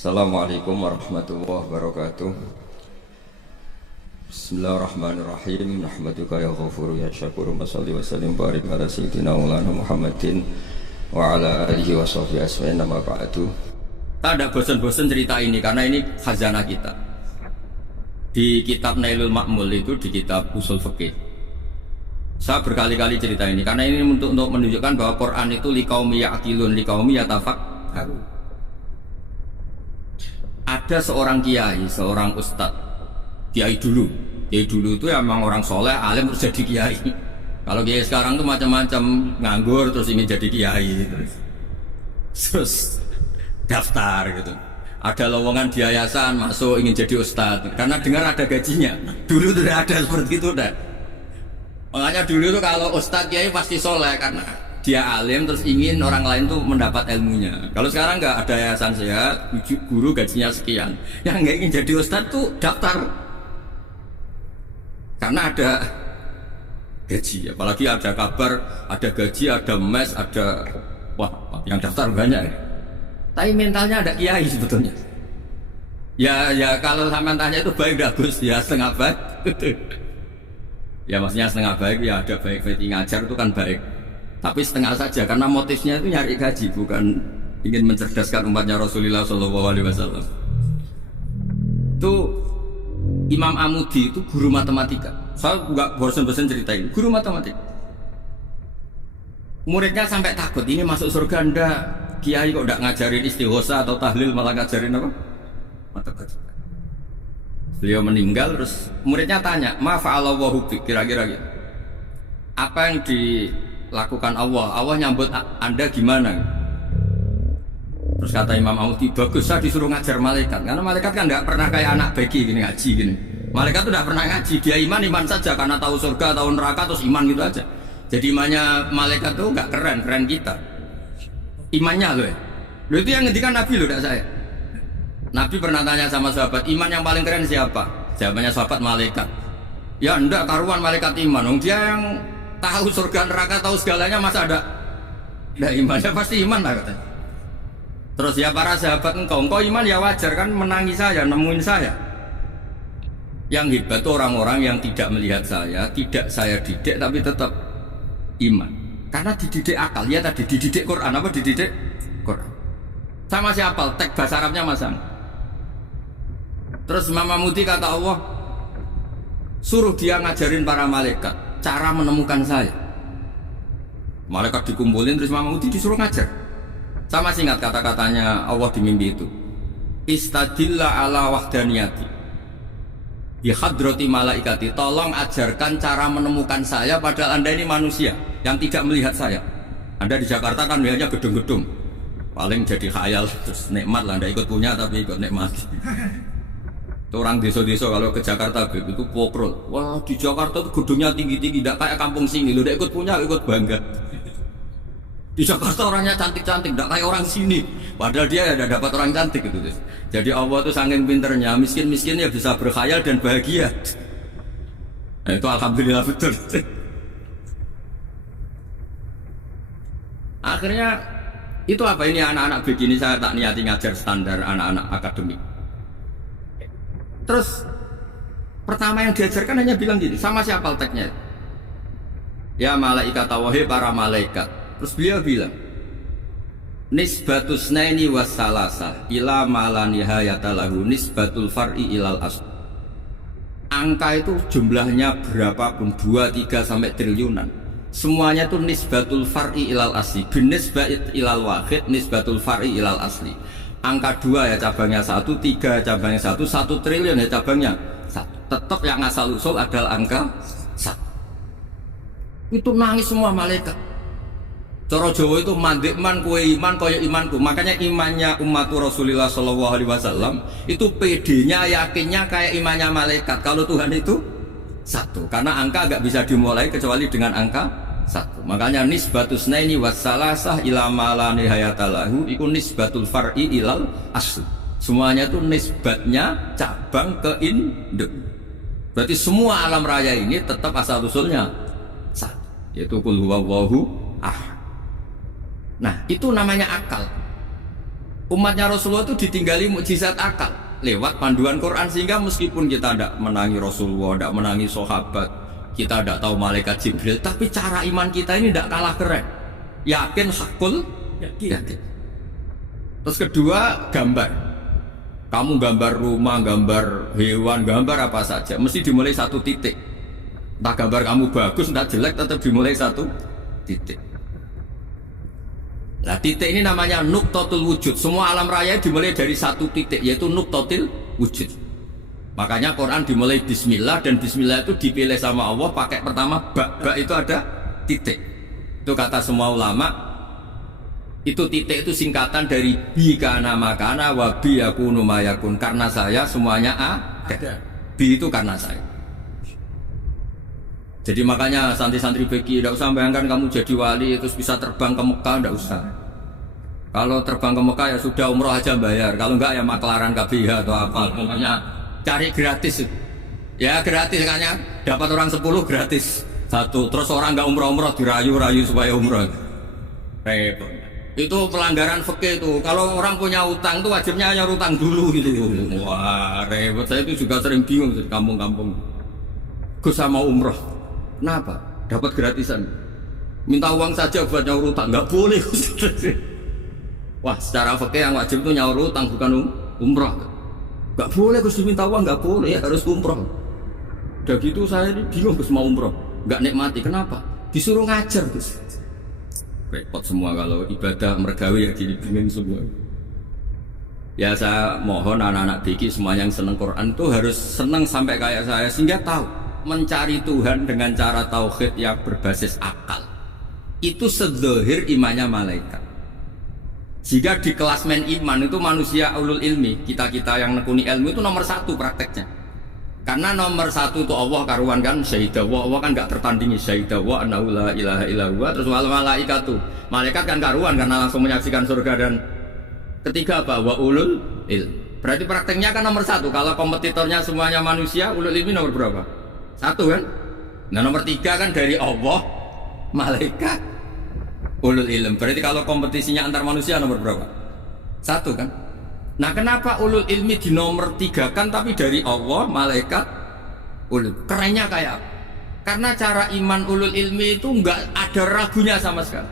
Assalamualaikum warahmatullahi wabarakatuh. Bismillahirrahmanirrahim. Nahmaduka ya ghafuru ya syakuru. Mashalli wa sallim barik ala sayyidina maulana Muhammadin wa ala alihi wa sahbihi asma'in. Nama ba'du. Kita tidak bosan-bosan cerita ini karena ini khazanah kita. Di kitab Nailul Ma'mul itu, di kitab Usul Fiqih, saya berkali-kali cerita ini karena ini untuk menunjukkan bahwa Quran itu liqaumi ya'qilun, liqaumi yatafakkarun. Ada seorang kiai, seorang ustadz, kiai dulu itu emang orang soleh, alim terus jadi kiai. Kalau kiai sekarang tuh macam-macam, nganggur terus ingin jadi kiai, terus daftar gitu. Ada lowongan di yayasan, masuk ingin jadi ustadz karena dengar ada gajinya. Dulu tuh ada seperti itu dah. Makanya dulu tuh kalau ustadz kiai pasti soleh karena dia alim terus ingin orang lain tuh mendapat ilmunya. Kalau sekarang nggak ada yayasan sehat, guru gajinya sekian, yang nggak ingin jadi ustadz tuh daftar karena ada gaji. Apalagi ada kabar, ada gaji, ada mes, ada yang daftar banyak. Tapi mentalnya ada kiai sebetulnya. Ya kalau sama tanya itu baik bagus ya setengah baik. Ya maksudnya setengah baik ya ada baik ngajar itu kan baik. Tapi setengah saja karena motifnya itu nyari gaji, bukan ingin mencerdaskan umatnya Rasulullah SAW. Itu Imam Amudi itu guru matematika. Saya nggak bosan-bosan ceritain, guru matematika. Muridnya sampai takut, ini masuk surga ndak? Kiai kok ndak ngajarin istighosa atau tahlil, malah ngajarin apa? Matematika. Beliau meninggal terus muridnya tanya, ma fa'alallahu bik, kira-kira gitu. Apa yang dilakukan Allah nyambut Anda gimana? Terus kata Imam Amudi, bagus saya disuruh ngajar malaikat, karena malaikat kan tidak pernah kayak anak bagi gini ngaji gini. Malaikat tuh tidak pernah ngaji, dia iman saja karena tahu surga, tahu neraka, terus iman gitu aja. Jadi imannya malaikat tuh nggak keren kita. Imannya loh ya. Loh itu yang ngendikan Nabi loh, tidak saya. Nabi pernah tanya sama sahabat, iman yang paling keren siapa? Jawabannya sahabat, malaikat. Ya enggak, karuan malaikat iman. Dia yang tahu surga neraka, tahu segalanya, masa ada imannya? Pasti iman lah katanya. Terus ya para sahabat, engkau iman ya wajar kan menangi saya, nemuin saya. Yang hebat itu orang-orang yang tidak melihat saya, tidak saya didik tapi tetap iman. Karena dididik akal, ya tadi dididik Quran, apa dididik Quran. Sama siapa? Teks bahasa Arabnya masang. Terus Imam Amudi kata Allah, suruh dia ngajarin para malaikat cara menemukan saya. Malaikat dikumpulin terus Imam Amudi disuruh ngajar. Sama singkat kata-katanya Allah di mimpi itu, istadilla ala wahdaniyati di hadrati malaikati, tolong ajarkan cara menemukan saya padahal Anda ini manusia yang tidak melihat saya. Anda di Jakarta kan melihatnya gedung-gedung, paling jadi khayal terus nikmat lah, Anda ikut punya tapi ikut nikmat. Orang desa-desa kalau ke Jakarta itu pokrol, wah di Jakarta tuh gedungnya tinggi-tinggi, tidak kayak kampung sini, lu udah ikut punya ikut bangga. Di Jakarta orangnya cantik-cantik, tidak kayak orang sini, padahal dia ada dapat orang cantik gitu. Jadi Allah tuh saking pinternya, miskin-miskin ya bisa berkhayal dan bahagia. Nah, itu alhamdulillah betul. Akhirnya itu apa ini anak-anak begini, saya tak niati ngajar standar anak-anak akademik. Terus pertama yang diajarkan hanya bilang gini, sama siapa teksnya? Ya malaikat wahai para malaikat. Terus beliau bilang, nisbatus naini wassalasa ila mala nihayata lahu nisbatul far'i ilal asl. Angka itu jumlahnya berapapun, 2, 3 sampai triliunan, semuanya itu nisbatul far'i ilal asli, binisbat ilal wahid nisbatul far'i ilal asli. Angka 2 ya cabangnya 1, 3 cabangnya 1, 1 triliun ya cabangnya 1. Tetap yang asal usul adalah angka 1. Itu nangis semua malaikat. Cara Jawa itu mandekman kue iman kaya imanku. Makanya imannya umat Rasulullah SAW itu PD-nya, yakinnya kayak imannya malaikat. Kalau Tuhan itu 1, karena angka agak bisa dimulai kecuali dengan angka 1. Makanya nisbatus naini wassalasah ila mala nihayatalahu iku nisbatul far'i ilal asl. Semuanya itu nisbatnya cabang ke induk. Berarti semua alam raya ini tetap asal usulnya 1, yaitu qul huwallahu ahad. Nah itu namanya akal. Umatnya Rasulullah itu ditinggali mukjizat akal lewat panduan Quran, sehingga meskipun kita tidak menangi Rasulullah, tidak menangi sahabat, kita tidak tahu malaikat Jibril, tapi cara iman kita ini tidak kalah keren. Yakin, hakul, yakin. Terus kedua, gambar. Kamu gambar rumah, gambar hewan, gambar apa saja, mesti dimulai satu titik. Entah gambar kamu bagus, entah jelek, tetap dimulai satu titik. Nah, titik ini namanya nuqtatul wujud. Semua alam raya dimulai dari satu titik, yaitu nuqtatul wujud. Makanya Quran dimulai bismillah, dan bismillah itu dipilih sama Allah pakai pertama ba itu ada titik. Itu kata semua ulama, itu titik itu singkatan dari bi kana makana wa bi yakunu mayakun. Karena saya semuanya ada. Bi itu karena saya. Jadi makanya santri-santri beki tidak usah bayangkan kamu jadi wali terus bisa terbang ke Mekah, tidak usah. Kalau terbang ke Mekah ya sudah, umroh aja bayar. Kalau enggak ya maklaran KBH atau apa. Pokoknya cari gratis. Ya gratis kayaknya, dapat orang 10 gratis satu. Terus orang enggak umroh-umroh dirayu-rayu supaya umroh. Repot. Itu pelanggaran fikih itu. Kalau orang punya utang tuh wajibnya hanya utang dulu gitu. Wah repot. Saya itu juga sering bingung di kampung-kampung. Gus sama umroh. Kenapa? Dapat gratisan. Minta uang saja buat nyaur utang, nggak boleh. Wah, secara fikih yang wajib itu nyaur utang, bukan umroh. Nggak boleh Gus diminta uang, nggak boleh, harus umroh. Udah gitu saya ini bingung Gus mau umroh, nggak nikmati. Kenapa? Disuruh ngajar Gus. Repot semua kalau ibadah mergawe ya gini, bingung semua. Ya saya mohon anak-anak biki semuanya yang seneng Quran itu harus seneng sampai kayak saya, sehingga tahu mencari Tuhan dengan cara tauhid yang berbasis akal itu sedzahir imannya malaikat. Jika di klasmen iman itu manusia ulul ilmi, kita-kita yang nekuni ilmu itu nomor 1 prakteknya. Karena nomor 1 itu Allah karuan kan, syahidawa, Allah kan gak tertandingi, syahidawa annahu la ilaha illallah. Terus wal malaikatu, malaikat kan karuan karena langsung menyaksikan surga. Dan ketiga apa? Wa ulul ilmi. Berarti prakteknya kan nomor 1. Kalau kompetitornya semuanya manusia, ulul ilmi nomor berapa? 1 kan? Nah nomor 3 kan dari Allah, malaikat, ulul ilm. Berarti kalau kompetisinya antar manusia nomor berapa? 1 kan? Nah kenapa ulul ilmi di nomor 3 kan, tapi dari Allah, malaikat, ulul? Kerennya kayak apa? Karena cara iman ulul ilmi itu nggak ada ragunya sama sekali.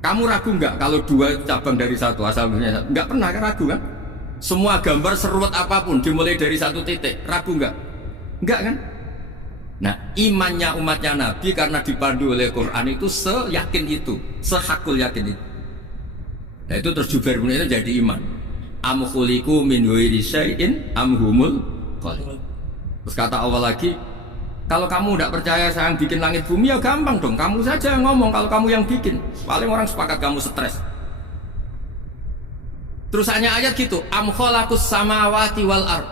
Kamu ragu nggak kalau 2 cabang dari 1 asalnya? Nggak pernah kan ragu kan? Semua gambar seruat apapun dimulai dari 1 titik, ragu nggak? Enggak kan? Nah imannya umatnya Nabi karena dipandu oleh Quran itu seyakin itu, sehakul yakin itu. Nah itu terus Jubair bin itu jadi iman. Am khuliqu min ghairi syai'in am humul khaliq. Terus kata Allah lagi, kalau kamu tidak percaya saya yang bikin langit bumi ya gampang dong, kamu saja yang ngomong kalau kamu yang bikin. Paling orang sepakat kamu stres. Terus hanya ayat gitu, am khalaqus samawati wal ardh.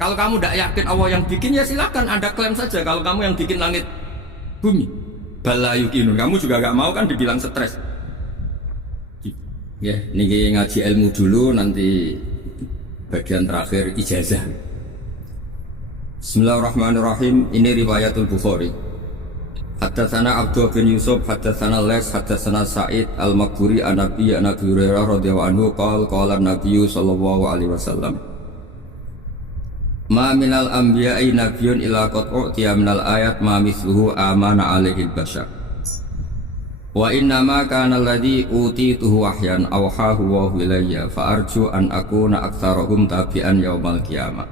Kalau kamu tidak yakin Allah yang bikin ya silakan Anda klaim saja kalau kamu yang bikin langit bumi. Bala yuqinun, kamu juga gak mau kan dibilang stres. Ya, ini ngaji ilmu dulu, nanti bagian terakhir ijazah. Bismillahirrahmanirrahim. Ini riwayatul Bukhari. Haddatsana Abdullah bin Yusuf, haddatsana Les, haddatsana Sa'id al-Maghburi an-Nabi Abi Hurairah radhiyallahu anhu qala an-Nabiy sallallahu alaihi wasallam. Ma minal anbiya'i nabiyyun illa qad u'tiya minal ayat ma mithluhu amana alaihi al-bashar. Wa inna ma kana alladhi utituhu wahyan awhahu wa ilayya fa arju an akuna aktsarahum tabi'an yaumal qiyamah.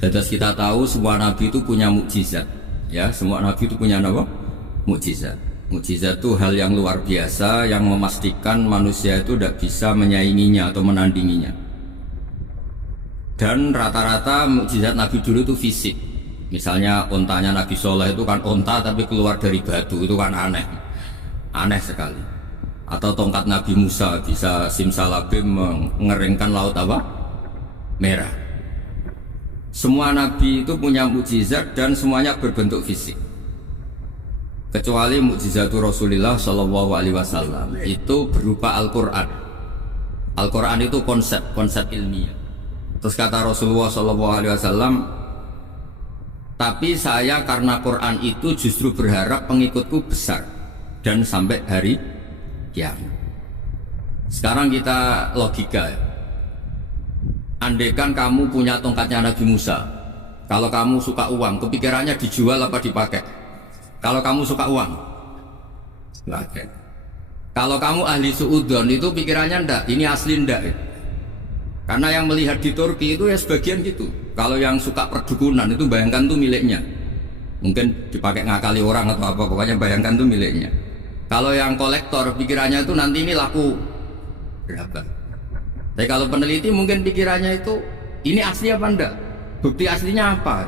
Dadas kita tahu semua nabi itu punya mukjizat. Ya, semua nabi itu punya apa? Mukjizat. Mukjizat itu hal yang luar biasa yang memastikan manusia itu tidak bisa menyainginya atau menandinginya. Dan rata-rata mukjizat Nabi dulu itu fisik. Misalnya ontanya Nabi Soleh itu kan onta tapi keluar dari batu, itu kan aneh. Aneh sekali. Atau tongkat Nabi Musa bisa simsalabim mengeringkan laut apa? Merah. Semua Nabi itu punya mukjizat dan semuanya berbentuk fisik. Kecuali mukjizatul Rasulullah Shallallahu Alaihi Wasallam itu berupa Al-Quran. Al-Quran itu konsep ilmiah. Terus kata Rasulullah SAW, tapi saya karena Quran itu justru berharap pengikutku besar dan sampai hari kiamat. Sekarang kita logika ya. Andaikan kamu punya tongkatnya Nabi Musa, kalau kamu suka uang, kepikirannya dijual apa dipakai? Kalau kamu suka uang, pakai. Kalau kamu ahli suudon itu pikirannya ndak, ini asli ndak ya? Karena yang melihat di Turki itu ya sebagian gitu. Kalau yang suka perdukunan itu bayangkan tuh miliknya. Mungkin dipakai ngakali orang atau apa, pokoknya bayangkan tuh miliknya. Kalau yang kolektor pikirannya itu nanti ini laku berapa. Tapi kalau peneliti mungkin pikirannya itu ini asli apa enggak? Bukti aslinya apa?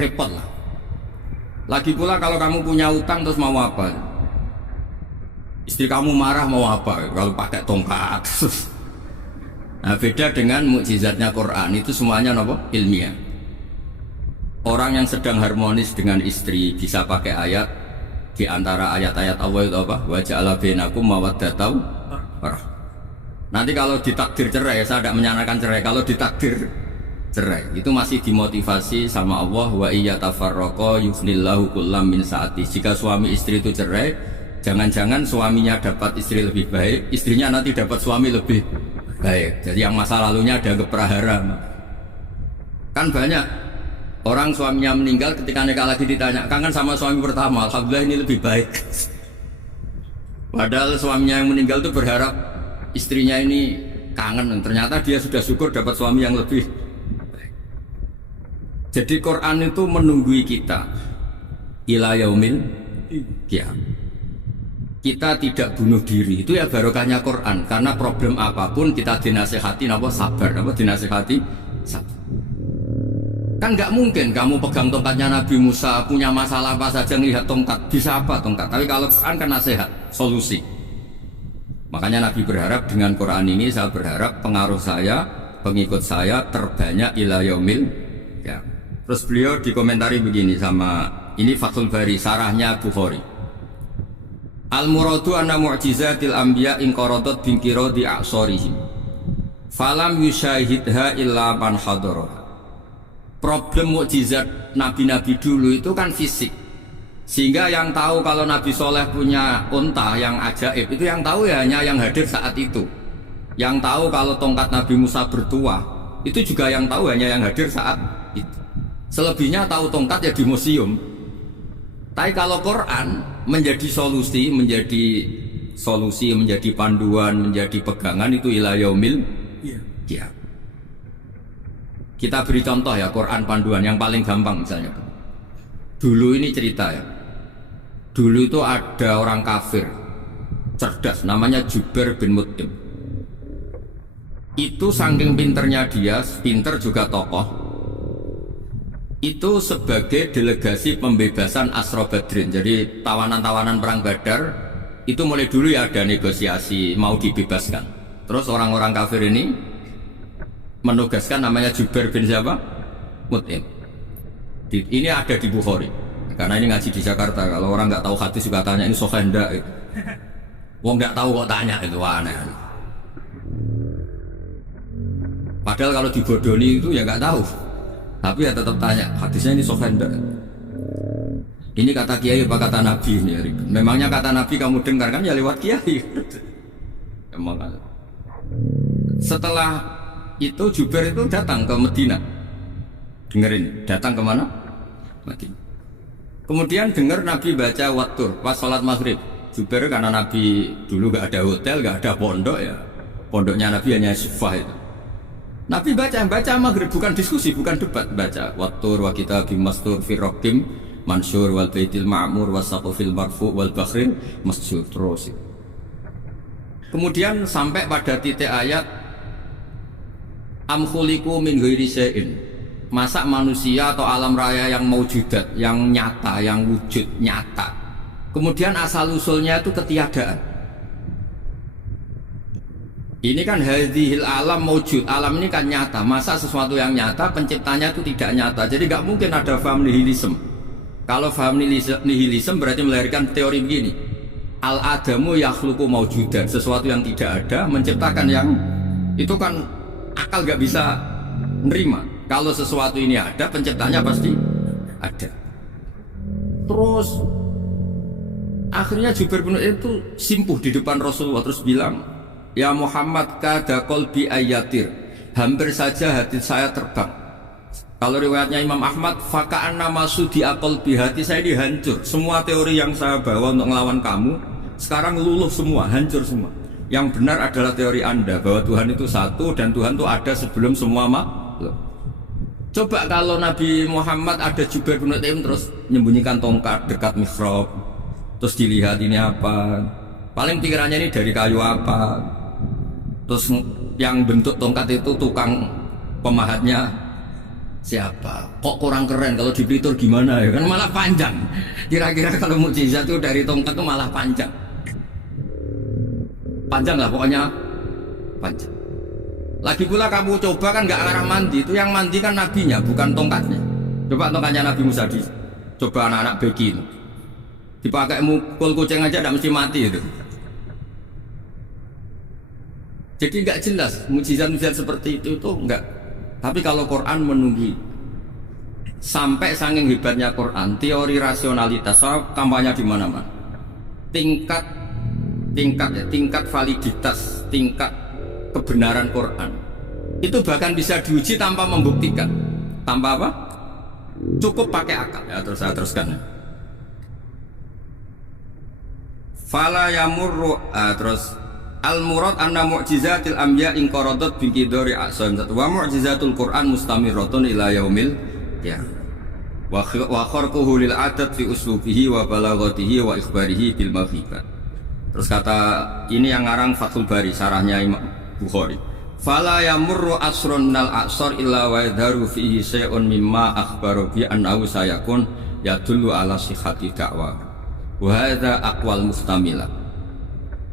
Repot lah. Lagi pula kalau kamu punya utang terus mau apa? Istri kamu marah mau apa? Kalau pakai tongkat. Nah, beda dengan mukjizatnya Quran itu semuanya apa? Ilmiah. Orang yang sedang harmonis dengan istri bisa pakai ayat di antara ayat-ayat Allah itu apa? Wa ja'ala bainakum mawaddatan warahmah. Nanti kalau ditakdir cerai, saya tidak menyarankan cerai. Kalau ditakdir cerai, itu masih dimotivasi sama Allah. Wa iyatafarraqa yughnillahu kullam min sa'ati. Jika suami istri itu cerai, jangan-jangan suaminya dapat istri lebih baik, istrinya nanti dapat suami lebih baik. Jadi yang masa lalunya dianggap prahara. Kan banyak orang suaminya meninggal ketika nikah lagi ditanya, kangen sama suami pertama, alhamdulillah ini lebih baik. Padahal suaminya yang meninggal itu berharap istrinya ini kangen, ternyata dia sudah syukur dapat suami yang lebih baik. Jadi Quran itu menunggui kita ila yaumil qiyamah. Kita tidak bunuh diri, itu ya barokahnya Quran. Karena problem apapun kita dinasehati apa sabar, apa dinasehati sabar. Kan nggak mungkin kamu pegang tongkatnya Nabi Musa, punya masalah apa saja ngelihat tongkat, bisa apa tongkat. Tapi kalau Quran kan nasihat, solusi. Makanya Nabi berharap dengan Quran ini, saya berharap pengaruh saya, pengikut saya terbanyak ila yaumil ya. Terus beliau dikomentari begini sama ini Fathul Bari, sarahnya Bukhari. Al-muradu anna mu'jizatil anbiya inqaradat binkiradi a'sorihim falam yusyahidha illa man hadara. Problem mukjizat nabi-nabi dulu itu kan fisik, sehingga yang tahu kalau Nabi Soleh punya unta yang ajaib itu yang tahu ya hanya yang hadir saat itu. Yang tahu kalau tongkat Nabi Musa bertuah itu juga yang tahu hanya yang hadir saat itu. Selebihnya tahu tongkat ya di museum. Tapi kalau Quran menjadi solusi, menjadi panduan, menjadi pegangan itu ila yaumil qiyamah. Kita beri contoh ya, Quran panduan yang paling gampang misalnya. Dulu ini cerita ya. Dulu itu ada orang kafir cerdas namanya Jubair bin Mut'im. Itu saking pinternya dia, pinter juga tokoh. Itu sebagai delegasi pembebasan Asra Badrin. Jadi tawanan-tawanan perang Badar itu mulai dulu ya ada negosiasi mau dibebaskan. Terus orang-orang kafir ini menugaskan namanya Jubair bin siapa? Mut'im. Ini ada di Bukhari. Karena ini ngaji di Jakarta. Kalau orang nggak tahu hadis juga tanya ini sahih enggak? Wong nggak tahu kok tanya itu aneh. Padahal kalau dibodoni itu ya nggak tahu. Tapi ya tetap tanya, hadisnya ini sahih enggak? Ini kata kiai apa kata nabi ini? Memangnya kata nabi kamu dengar kan ya lewat kiai. Emang. Setelah itu Jubair itu datang ke Medina. Dengerin, datang ke mana? Medina. Kemudian dengar Nabi baca Wattur pas sholat maghrib. Jubair karena Nabi dulu gak ada hotel, gak ada pondok ya. Pondoknya Nabi hanya Syifah itu. Nabi baca maghrib, bukan diskusi, bukan debat, baca Wattur wa kitabim mastur fi raqim mansur wal baitil ma'mur was saqfil marfu wal bakhril masjur terus. Kemudian sampai pada titik ayat am khuliqu min ghairi syai'in. Masa manusia atau alam raya yang maujudat, yang nyata, yang wujud nyata. Kemudian asal usulnya itu ketiadaan. Ini kan hadhil alam maujud, alam ini kan nyata. Masa sesuatu yang nyata penciptanya itu tidak nyata. Jadi nggak mungkin ada faham nihilisme. Kalau faham nihilisme berarti melahirkan teori begini. Al-adamu yakhluqu maujudan, sesuatu yang tidak ada menciptakan yang itu kan akal nggak bisa nerima. Kalau sesuatu ini ada, penciptanya pasti ada. Terus Akhirnya Jubair bin Mut'im itu simpuh di depan Rasulullah terus bilang, "Ya Muhammad, kada qalbi ayatir." Hampir saja hati saya terbang. Kalau riwayatnya Imam Ahmad, faka'anna masudi qalbi, hati saya ini hancur. Semua teori yang saya bawa untuk melawan kamu sekarang luluh semua, hancur semua. Yang benar adalah teori Anda bahwa Tuhan itu satu dan Tuhan itu ada sebelum semua makhluk. Coba kalau Nabi Muhammad ada Jubair bin Mut'im terus menyembunyikan tongkat dekat mihrab. Terus dilihat ini apa, paling pikirannya ini dari kayu apa. Terus yang bentuk tongkat itu tukang pemahatnya siapa? Kok kurang keren, kalau di Blitur gimana ya kan malah panjang. Kira-kira kalau mukjizat itu dari tongkat itu malah panjang. Panjang lah pokoknya, panjang. Lagi pula kamu coba kan nggak arah mandi, itu yang mandi kan nabinya bukan tongkatnya. Coba tongkatnya Nabi Musa coba anak-anak beki itu dipakai mukul kucing aja tidak mesti mati itu. Jadi nggak jelas mukjizat-mukjizat seperti itu enggak. Tapi kalau Quran menunggu sampai saking hebatnya Quran, teori rasionalitas kampanye di mana-mana. Tingkat validitas, tingkat kebenaran Quran itu bahkan bisa diuji tanpa membuktikan. Tanpa apa? Cukup pakai akal. Ya, terus saya teruskan. Fala yamurru terus al-murad anna mu'jizatil anbiya in qaradat bi qidari a'sam wa mu'jizatul Qur'an mustamirratun ila yaumil qiyamah wa kharquhu lil adat fi uslubihi wa balaghatihi wa ikhbarihi bil maghibat. Terus kata ini yang ngarang Fathul Bari sarahnya Imam Bukhari. Fala yamurru asrun minal a'sar illa wa yadharu fihi syai'un mimma akhbaru bi annahu sayakun yadullu ala sihhati da'wa. Wa hadza aqwal mustamila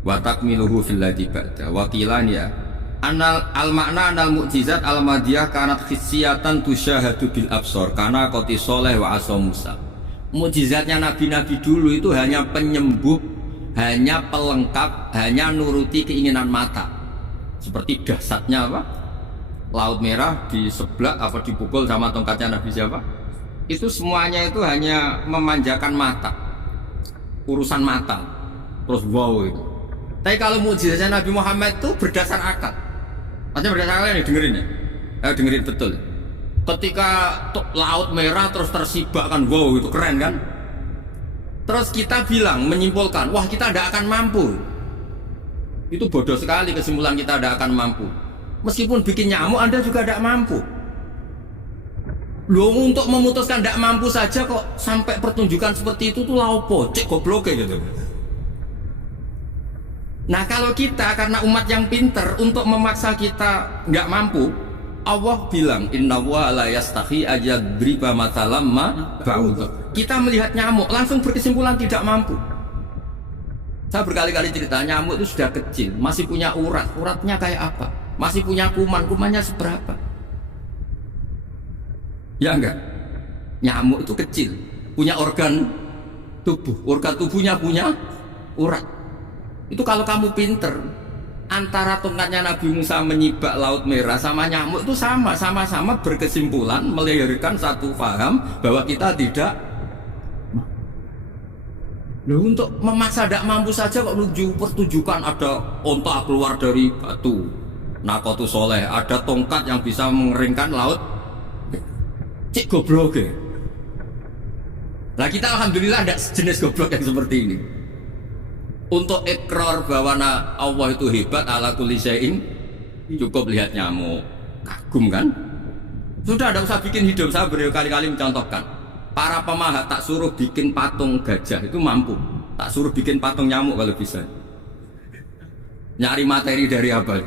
wa takmiluhu fil ladzi ba'da wa qilan ya anal al makna anal mukjizat al madiyah kanat khissiyatan tusyahadu bil absar kana qati soleh wa asa Musa. Mukjizatnya nabi-nabi dulu itu hanya penyembuh, hanya pelengkap, hanya nuruti keinginan mata. Seperti dahsyatnya apa? Laut Merah di sebelah apa dipukul sama tongkatnya Nabi siapa? Itu semuanya itu hanya memanjakan mata. Urusan mata, terus wow itu. Tapi kalau mukjizatnya Nabi Muhammad itu berdasar akal. Maksudnya berdasar akal ini dengerin ya, dengerin betul. Ketika Laut Merah terus tersibak kan, wow itu keren kan. Terus kita bilang menyimpulkan, wah kita tidak akan mampu. Itu bodoh sekali kesimpulan kita tidak akan mampu. Meskipun bikin nyamuk Anda juga tidak mampu. Loh, untuk memutuskan tidak mampu saja kok sampai pertunjukan seperti itu tuh laupo, cek goblok gitu. Nah kalau kita karena umat yang pinter untuk memaksa kita nggak mampu, Allah bilang Inna wa la yastahi ajadriba matalam ma ba'ud. Kita melihat nyamuk langsung berkesimpulan tidak mampu. Saya berkali-kali cerita nyamuk itu sudah kecil, masih punya urat, uratnya kayak apa, masih punya kuman, kumannya seberapa. Ya enggak, nyamuk itu kecil, punya organ tubuhnya punya urat. Itu kalau kamu pinter, antara tongkatnya Nabi Musa menyibak Laut Merah sama nyamuk itu sama-sama berkesimpulan melahirkan satu paham bahwa kita tidak. Loh, untuk memaksa tidak mampu saja kok pertunjukan ada onta keluar dari batu, Naqatu Soleh, ada tongkat yang bisa mengeringkan laut. Cik goblok ya. Nah kita alhamdulillah ada jenis goblok yang seperti ini. Untuk ikrar bahwa Allah itu hebat ala kulli syai'in, cukup lihat nyamuk, kagum kan? Sudah ada usah bikin hidup. Saya berkali-kali mencontohkan. Para pemahat tak suruh bikin patung gajah itu mampu. Tak suruh bikin patung nyamuk kalau bisa. Nyari materi dari apa?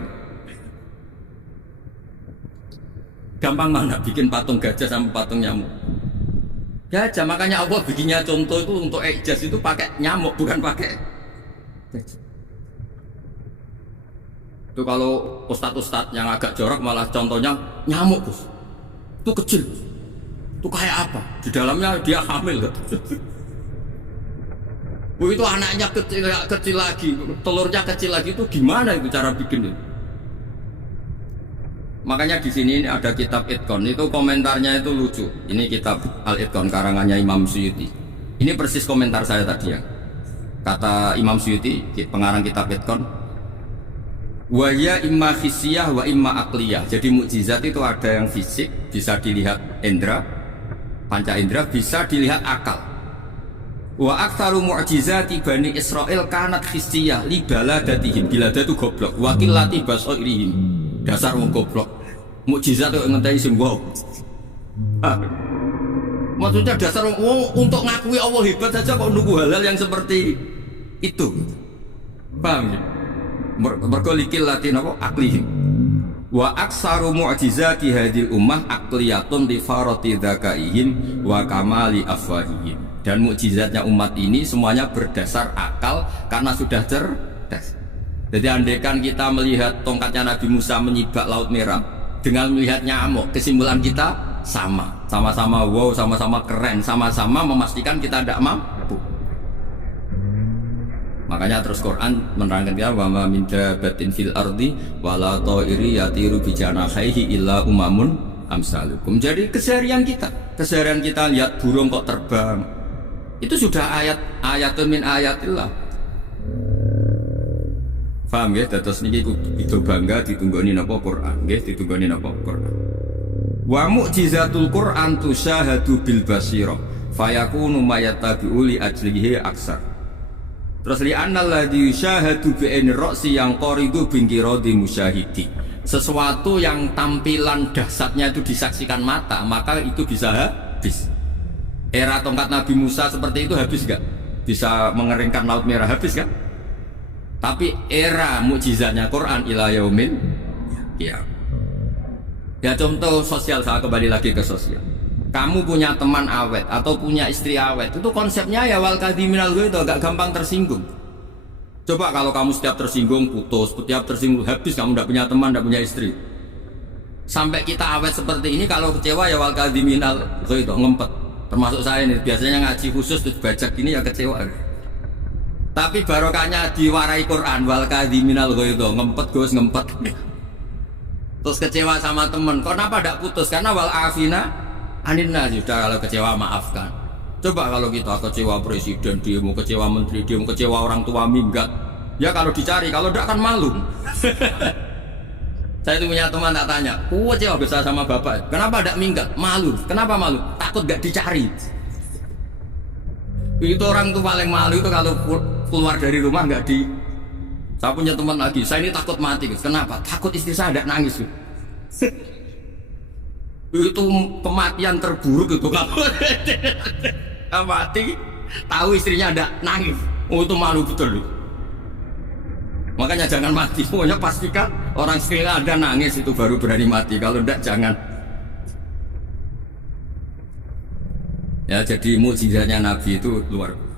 Gampang mana bikin patung gajah sama patung nyamuk? Gajah, makanya Allah bikinnya contoh itu untuk ijaz itu pakai nyamuk bukan pakai gajah. Itu kalau ustadz-ustadz yang agak jorok malah contohnya nyamuk terus. Itu kecil. Itu kayak apa? Di dalamnya dia hamil. Itu anaknya kecil lagi, telurnya kecil lagi, itu gimana itu cara bikin itu? Makanya di sini ada kitab Itqan, itu komentarnya itu lucu. Ini kitab Al-Itqan karangannya Imam Suyuti. Ini persis komentar saya tadi ya. Kata Imam Suyuti, pengarang kitab Itkon, wa ya imma hissiyah wa imma akliyah. Jadi mukjizat itu ada yang fisik, bisa dilihat indra, panca indra, bisa dilihat akal. Wa aktsaru mu'jizati Bani Israil kanat hissiyah li baladatihim. Balada itu goblok, wa qillati basairihim. Dasar wong goblok. Mukjizat itu ngenteni sing wow. Maksudnya dasar wong untuk ngakui Allah hebat saja kok nunggu hal-hal yang seperti itu. Paham ya? Mergo likil latin apa aklihim. Wa aksaru mu'jizati hadil ummah akliyatun li farati dzakaihim wa kamali afwahihim. Dan mukjizatnya umat ini semuanya berdasar akal karena sudah cerdas. Jadi andaikan kita melihat tongkatnya Nabi Musa menyibak Laut Merah dengan melihat nyamuk, kesimpulan kita sama-sama wow, sama-sama keren, sama-sama memastikan kita tidak mampu. Makanya terus Quran menerangkan kita wa ma min dabatin fil ardi wala ta'iri yatiru bi janahihi illa umamun amsalukum. Jadi keseharian kita lihat burung kok terbang. Itu sudah ayatun min ayatillah. Paham ya? Terus niki itu bangga ditunggoni napa Quran, nggih ditunggoni napa Quran. Wa mu'jizatul Quran tusyahadu bil basirah fayakunu mayatabi'u li ajlihi aksar. Terus li annal ladzi yusyahadu bi aini ra'si yang qaridu bin qiradi musyahidi. Sesuatu yang tampilan dahsyatnya itu disaksikan mata, maka itu bisa habis. Era tongkat Nabi Musa seperti itu habis gak? Bisa mengeringkan Laut Merah, habis kan? Tapi era mukjizatnya Quran ila yaumil qiyamah. Ya contoh sosial, saya kembali lagi ke sosial. Kamu punya teman awet atau punya istri awet, itu konsepnya ya wal kadhiminal itu agak gampang tersinggung. Coba kalau kamu setiap tersinggung putus, setiap tersinggung habis, kamu tidak punya teman, tidak punya istri. Sampai kita awet seperti ini, kalau kecewa ya wal kadhiminal itu ngempet. Termasuk saya ini, biasanya ngaji khusus terus bajak ini ya kecewa. Tapi barokahnya diwarai Quran wal kadhiminal itu ngempet Gus, ngempet. Terus kecewa sama temen, kenapa tidak putus? Karena wal afina aninna, sudah kalau kecewa maafkan. Coba kalau kita kecewa presiden demo, kecewa menteri demo, kecewa orang tua minggat, ya kalau dicari, kalau tidak kan malu. Saya itu punya teman tak tanya, kecewa besar sama bapak, kenapa tidak minggat? Malu. Kenapa malu? Takut gak dicari. Itu orang tuh paling malu itu kalau keluar dari rumah nggak di. Saya punya teman lagi, saya ini takut mati. Kenapa? Takut istri saya tidak nangis. Itu kematian terburuk itu kalau mati tahu istrinya tidak nangis. Oh itu malu betul. Makanya jangan mati. Pokoknya pastikan orang sekitar Anda nangis itu baru berani mati. Kalau tidak jangan. Ya jadi mukjizatnya Nabi itu luar biasa.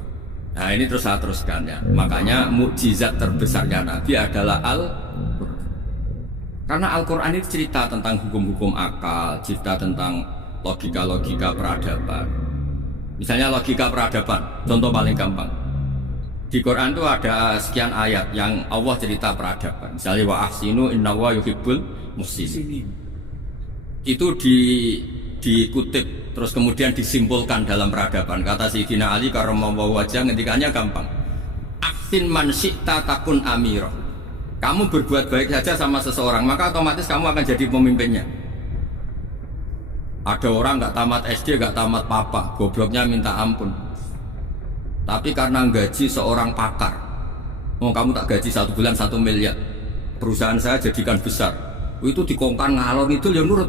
Nah ini terus saya teruskan ya. Makanya mukjizat terbesarnya Nabi adalah Al-Quran. Karena Al-Quran itu cerita tentang hukum-hukum akal, cerita tentang logika-logika peradaban. Misalnya logika peradaban, contoh paling gampang. Di Quran itu ada sekian ayat yang Allah cerita peradaban. Misalnya wa ahsinu innallaha yuhibbul muhsinin. Itu dikutip terus kemudian disimpulkan dalam peradaban. Kata Sayyidina Ali karramallahu wajhah ngendikannya gampang. Ahsin man syi'ta takun amira. Kamu berbuat baik saja sama seseorang, maka otomatis kamu akan jadi pemimpinnya. Ada orang nggak tamat SD, nggak tamat papa, gobloknya minta ampun. Tapi karena gaji seorang pakar, oh kamu tak gaji 1 bulan 1 miliar, perusahaan saya jadikan besar. Itu dikongkan ngalor itu yang nurut.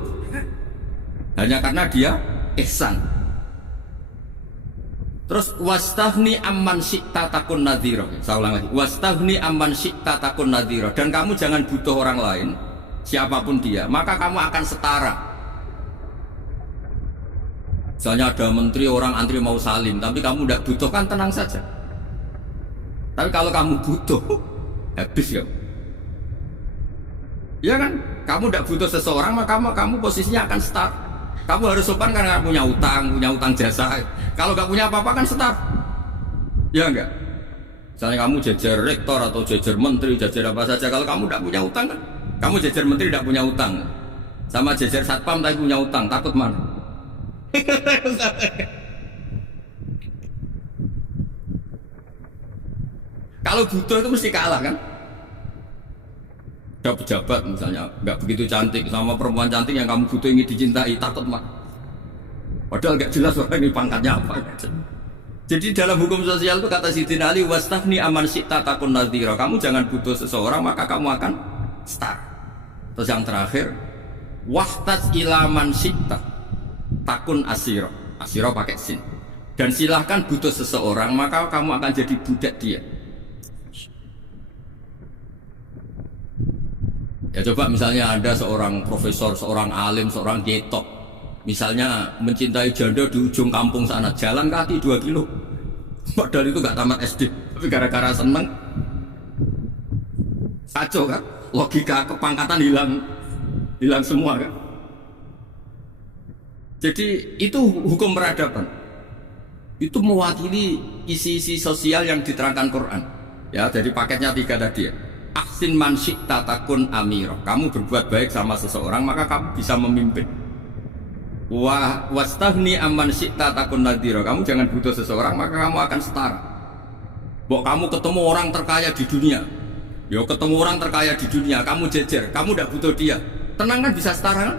Hanya karena dia ihsan. Terus wastahni amman syi'ta takun nadhira. Saya ulang lagi. Wastahni amman syi'ta takun nadhira. Dan kamu jangan butuh orang lain, siapapun dia, maka kamu akan setara. Misalnya ada menteri orang antri mau salim, tapi kamu tidak butuh, kan tenang saja. Tapi kalau kamu butuh, habis ya. Iya kan? Kamu tidak butuh seseorang, maka kamu posisinya akan start. Kamu harus sopan karena punya utang jasa. Kalau nggak punya apa-apa kan start. Ya enggak? Misalnya kamu jajar rektor atau jajar menteri, jajar apa saja. Kalau kamu tidak punya utang kan? Kamu jajar menteri tidak punya utang. Sama jajar satpam tapi punya utang, takut mana? Kalau butuh itu mesti kalah kan? Ada pejabat misalnya nggak begitu cantik sama perempuan cantik yang kamu butuh ingin dicintai, takut mah. Padahal nggak jelas orang ini pangkatnya apa. Jadi dalam hukum sosial itu kata Sidin Ali, wastafni aman syi'ta takun nadhira. Kamu jangan butuh seseorang maka kamu akan star. Terus yang terakhir, wahtas ilaman syi'ta takun asiro. Asiro pakai sin. Dan silahkan butuh seseorang maka kamu akan jadi budak dia. Ya coba misalnya ada seorang profesor, seorang alim, seorang ketok, misalnya mencintai janda di ujung kampung sana, jalan kaki 2 kilo, padahal itu gak tamat SD, tapi gara-gara seneng, kacau kan, logika kepangkatan hilang semua kan. Jadi itu hukum peradaban, itu mewakili isi-isi sosial yang diterangkan Quran. Ya, jadi paketnya 3 tadi ya. Ahsin man syi'ta takun amiro. Kamu berbuat baik sama seseorang maka kamu bisa memimpin. Wastahni amman syi'ta takun nadhira. Kamu jangan butuh seseorang maka kamu akan setara. Bok kamu ketemu orang terkaya di dunia, yo ketemu orang terkaya di dunia, kamu jejer, kamu tidak butuh dia, tenang kan bisa setara kan?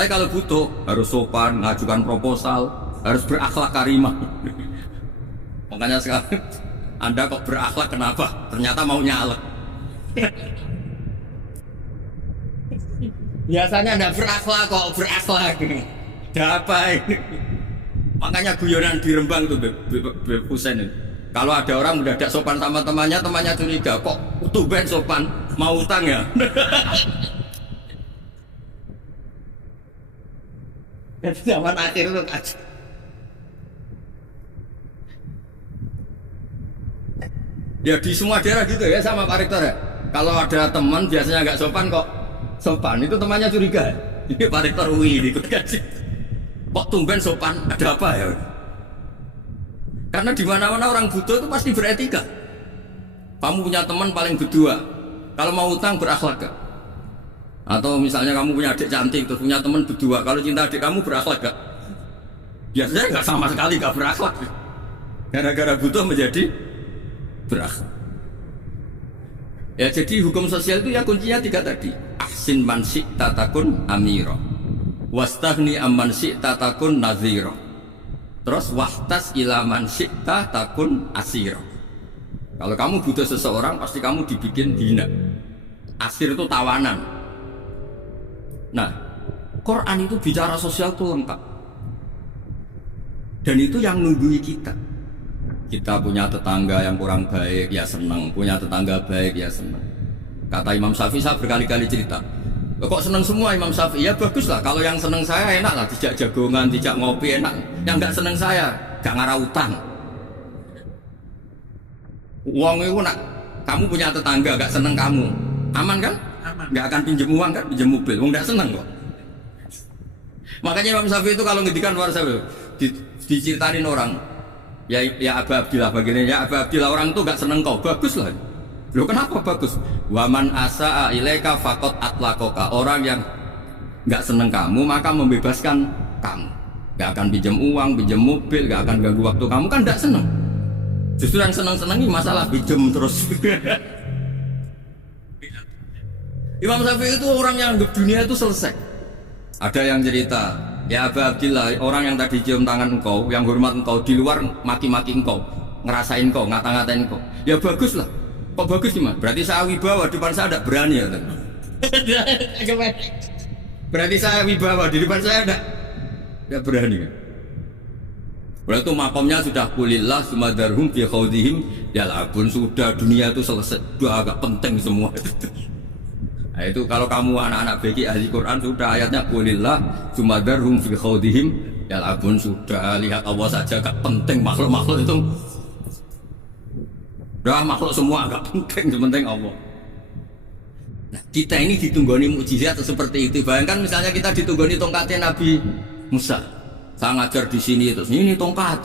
Tapi kalau butuh harus sopan, ngajukan proposal, harus berakhlak karimah. Makanya sekarang Anda kok berakhlak kenapa? Ternyata mau nyalek. Biasanya tidak berakhlak kok berakhlak. Ada apa ini? Makanya guyonan di Rembang tuh Beb Husain itu. Kalau ada orang mendadak sopan sama temannya, temannya curiga, kok tumben sopan, mau utang ya? Zaman akhir itu aja. Ya di semua daerah gitu ya sama Pak Rektor ya. Kalau ada teman biasanya agak sopan kok sopan, itu temannya curiga. Ini Pak Rektor UI ini kok tumben sopan, ada apa ya? Karena di mana-mana orang butuh itu pasti beretika. Kamu punya teman paling berdua, kalau mau utang berakhlak gak? Atau misalnya kamu punya adik cantik terus punya teman berdua, kalau cinta adik kamu berakhlak gak? Biasanya nggak sama sekali gak berakhlak. Gara-gara butuh menjadi berakhlak. Ya jadi hukum sosial itu ya kuncinya 3 tadi. Ahsin man syi'ta takun amira. Wastahni amman syi'ta takun nadhira. Terus wahtas ila man syi'ta takun asira. Kalau kamu butuh seseorang pasti kamu dibikin hina. Asir itu tawanan. Nah, Quran itu bicara sosial itu lengkap. Dan itu yang nunggui kita. Kita punya tetangga yang kurang baik, ya senang. Punya tetangga baik, ya senang. Kata Imam Syafi'i, saya berkali-kali cerita, kok senang semua Imam Syafi'i? Ya bagus lah, kalau yang senang saya enak lah, dijak jagongan, dijak ngopi enak. Yang nggak senang saya, gak ngarah utang. Uang itu nak, kamu punya tetangga gak senang kamu, aman kan? Aman. Gak akan pinjem uang kan, pinjem mobil, uang gak senang kok. Makanya Imam Syafi'i itu kalau ngedikan luar sana, diceritain orang, ya Aba Abdillah begini, ya Aba Abdillah orang tuh gak seneng kau, bagus lah. Loh kenapa bagus? Waman asa'a ilaika faqad atlaqaka. Orang yang gak seneng kamu maka membebaskan kamu. Gak akan pinjam uang, pinjam mobil, gak akan ganggu waktu kamu, kan gak seneng. Justru yang seneng-senengi masalah pinjam terus. Imam Syafi'i itu orang yang anggap dunia itu selesai. Ada yang cerita, ya Aba Abdillah, orang yang tadi cium tangan engkau, yang hormat engkau, di luar maki-maki engkau, ngerasain engkau, ngata-ngatain engkau. Ya bagus lah. Kok bagus gimana? Berarti saya wibawa, di depan saya ada berani ya. Berarti saya wibawa, di depan saya ada berani kan? Berarti itu makomnya sudah kulillah sumadarhum fi khawdihim yal'abun. Sudah dunia itu selesai, sudah agak penting semua. Nah itu kalau kamu anak-anak beki ahli Quran sudah ayatnya kulillah sumadarhum fi khawdihim yal'abun. Sudah lihat Allah saja agak penting, makhluk-makhluk itu udah makhluk semua agak penting, sepenting Allah. Nah, kita ini ditunggoni mukjizat seperti itu. Bayangkan misalnya kita ditunggoni tongkatnya Nabi Musa. Saya ngajar di sini terus ini tongkat.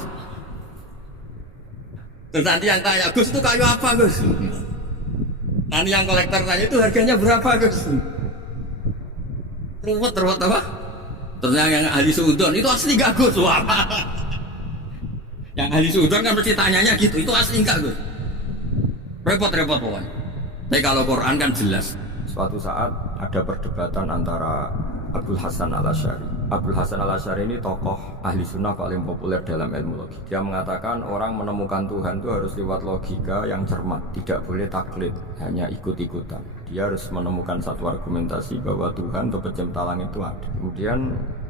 Terus nanti yang tanya, Gus itu kayu apa Gus? Nanti yang kolektor tanya itu harganya berapa Gus? Ruwet apa? Terus yang ahli suudon itu asli gak Gus? Wah. Yang ahli suudon kan mesti tanyanya gitu, itu asli enggak Gus? Repot-repot pokoknya. Tapi kalau Quran kan jelas. Suatu saat ada perdebatan antara Abdul Hasan al-Asy'ari. Abdul Hasan al-Asy'ari ini tokoh ahli sunnah paling populer dalam ilmu logika. Dia mengatakan orang menemukan Tuhan itu harus lewat logika yang cermat, tidak boleh taklid, hanya ikut-ikutan. Dia harus menemukan satu argumentasi bahwa Tuhan atau pencipta langit itu ada. Kemudian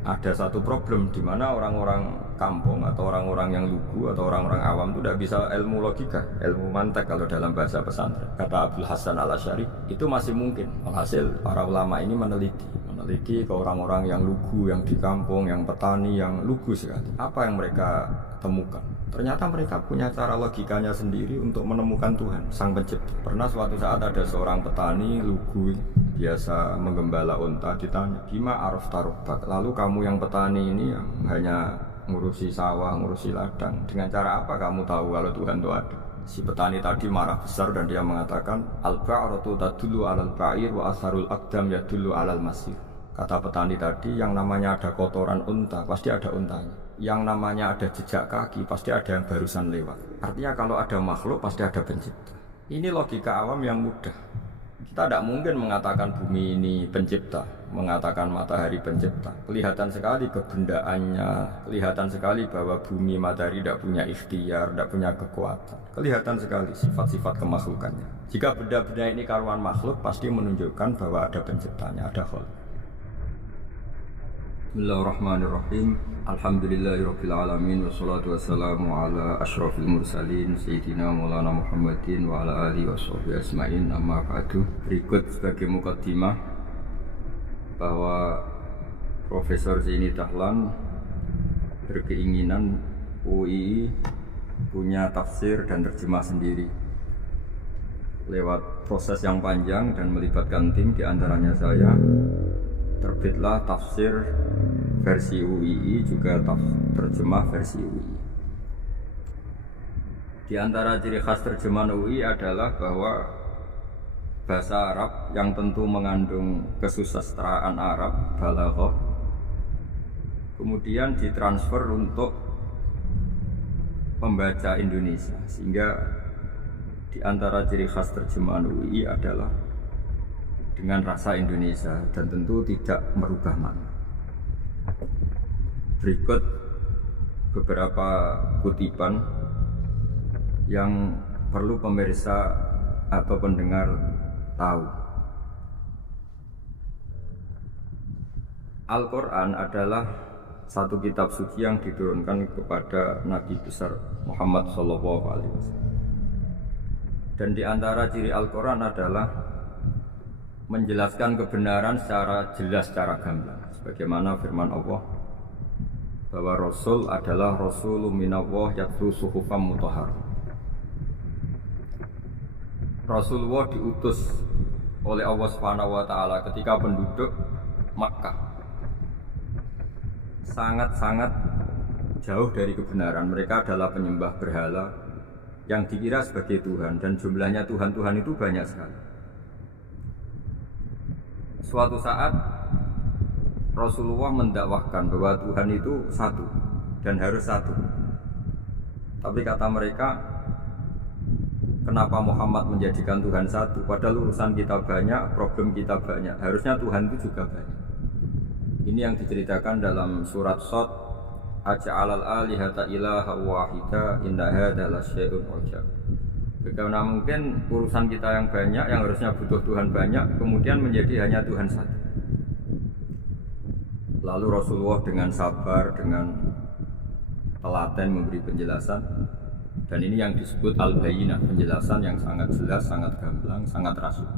ada satu problem di mana orang-orang kampung atau orang-orang yang lugu atau orang-orang awam itu tidak bisa ilmu logika, ilmu mantek kalau dalam bahasa pesantren. Kata Abdul Hasan al-Asy'ari itu masih mungkin. Alhasil para ulama ini meneliti ke orang-orang yang lugu, yang di kampung, yang petani, yang lugu sekali. Apa yang mereka temukan? Ternyata mereka punya cara logikanya sendiri untuk menemukan Tuhan, Sang Pencipta. Pernah suatu saat ada seorang petani lugu biasa menggembala unta, ditanya, "Bima araf tarubbak?" Lalu kamu yang petani ini yang hanya ngurusi sawah, ngurusi ladang, dengan cara apa kamu tahu kalau Tuhan itu ada? Si petani tadi marah besar dan dia mengatakan, "Al-ba'ratu tadullu 'alal ba'ir wa asharul aqdam yadullu 'alal masir." Kata petani tadi, yang namanya ada kotoran unta, pasti ada untanya. Yang namanya ada jejak kaki, pasti ada yang barusan lewat. Artinya kalau ada makhluk, pasti ada pencipta. Ini logika awam yang mudah. Kita tidak mungkin mengatakan bumi ini pencipta, mengatakan matahari pencipta. Kelihatan sekali kebendaannya, kelihatan sekali bahwa bumi matahari tidak punya ikhtiar, tidak punya kekuatan. Kelihatan sekali sifat-sifat kemakhlukannya. Jika benda-benda ini karuan makhluk, pasti menunjukkan bahwa ada penciptanya, ada khaliq. Bismillahirrahmanirrahim. Alhamdulillahirabbil alamin wassalatu wassalamu ala asyrafil mursalin sayyidina Maulana Muhammadin wa ala alihi washabbihi ajmain. Amma ba'du. Berikut sebagai mukaddimah bahwa Profesor Zaini Dahlan berkeinginan UI punya tafsir dan terjemah sendiri. Lewat proses yang panjang dan melibatkan tim, diantaranya saya, terbitlah tafsir versi UII, juga terjemah versi UII. Di antara ciri khas terjemahan UI adalah bahwa bahasa Arab yang tentu mengandung kesusastraan Arab, balaghah, kemudian ditransfer untuk pembaca Indonesia, sehingga di antara ciri khas terjemahan UI adalah dengan rasa Indonesia dan tentu tidak merubah makna. Berikut beberapa kutipan yang perlu pemirsa atau pendengar tahu. Al-Quran adalah satu kitab suci yang diturunkan kepada Nabi besar Muhammad SAW. Dan di antara ciri Al-Quran adalah menjelaskan kebenaran secara jelas, secara gamblang. Sebagaimana firman Allah bahwa Rasul adalah Rasulun minallah yatlu suhufam mutahhar. Rasulullah diutus oleh Allah Subhanahu wa taala ketika penduduk Makkah sangat-sangat jauh dari kebenaran. Mereka adalah penyembah berhala yang dikira sebagai Tuhan, dan jumlahnya Tuhan-Tuhan itu banyak sekali. Suatu saat Rasulullah mendakwahkan bahwa Tuhan itu satu dan harus satu. Tapi kata mereka, kenapa Muhammad menjadikan Tuhan satu? Padahal urusan kita banyak, problem kita banyak. Harusnya Tuhan itu juga banyak. Ini yang diceritakan dalam surat Shad, Aja'alal alihata ilaha wahida inna hadza lasyai'un ujab. Bagaimana mungkin urusan kita yang banyak, yang harusnya butuh Tuhan banyak, kemudian menjadi hanya Tuhan satu. Lalu Rasulullah dengan sabar, dengan telaten memberi penjelasan. Dan ini yang disebut al-bayyinah, penjelasan yang sangat jelas, sangat gamblang, sangat rasul.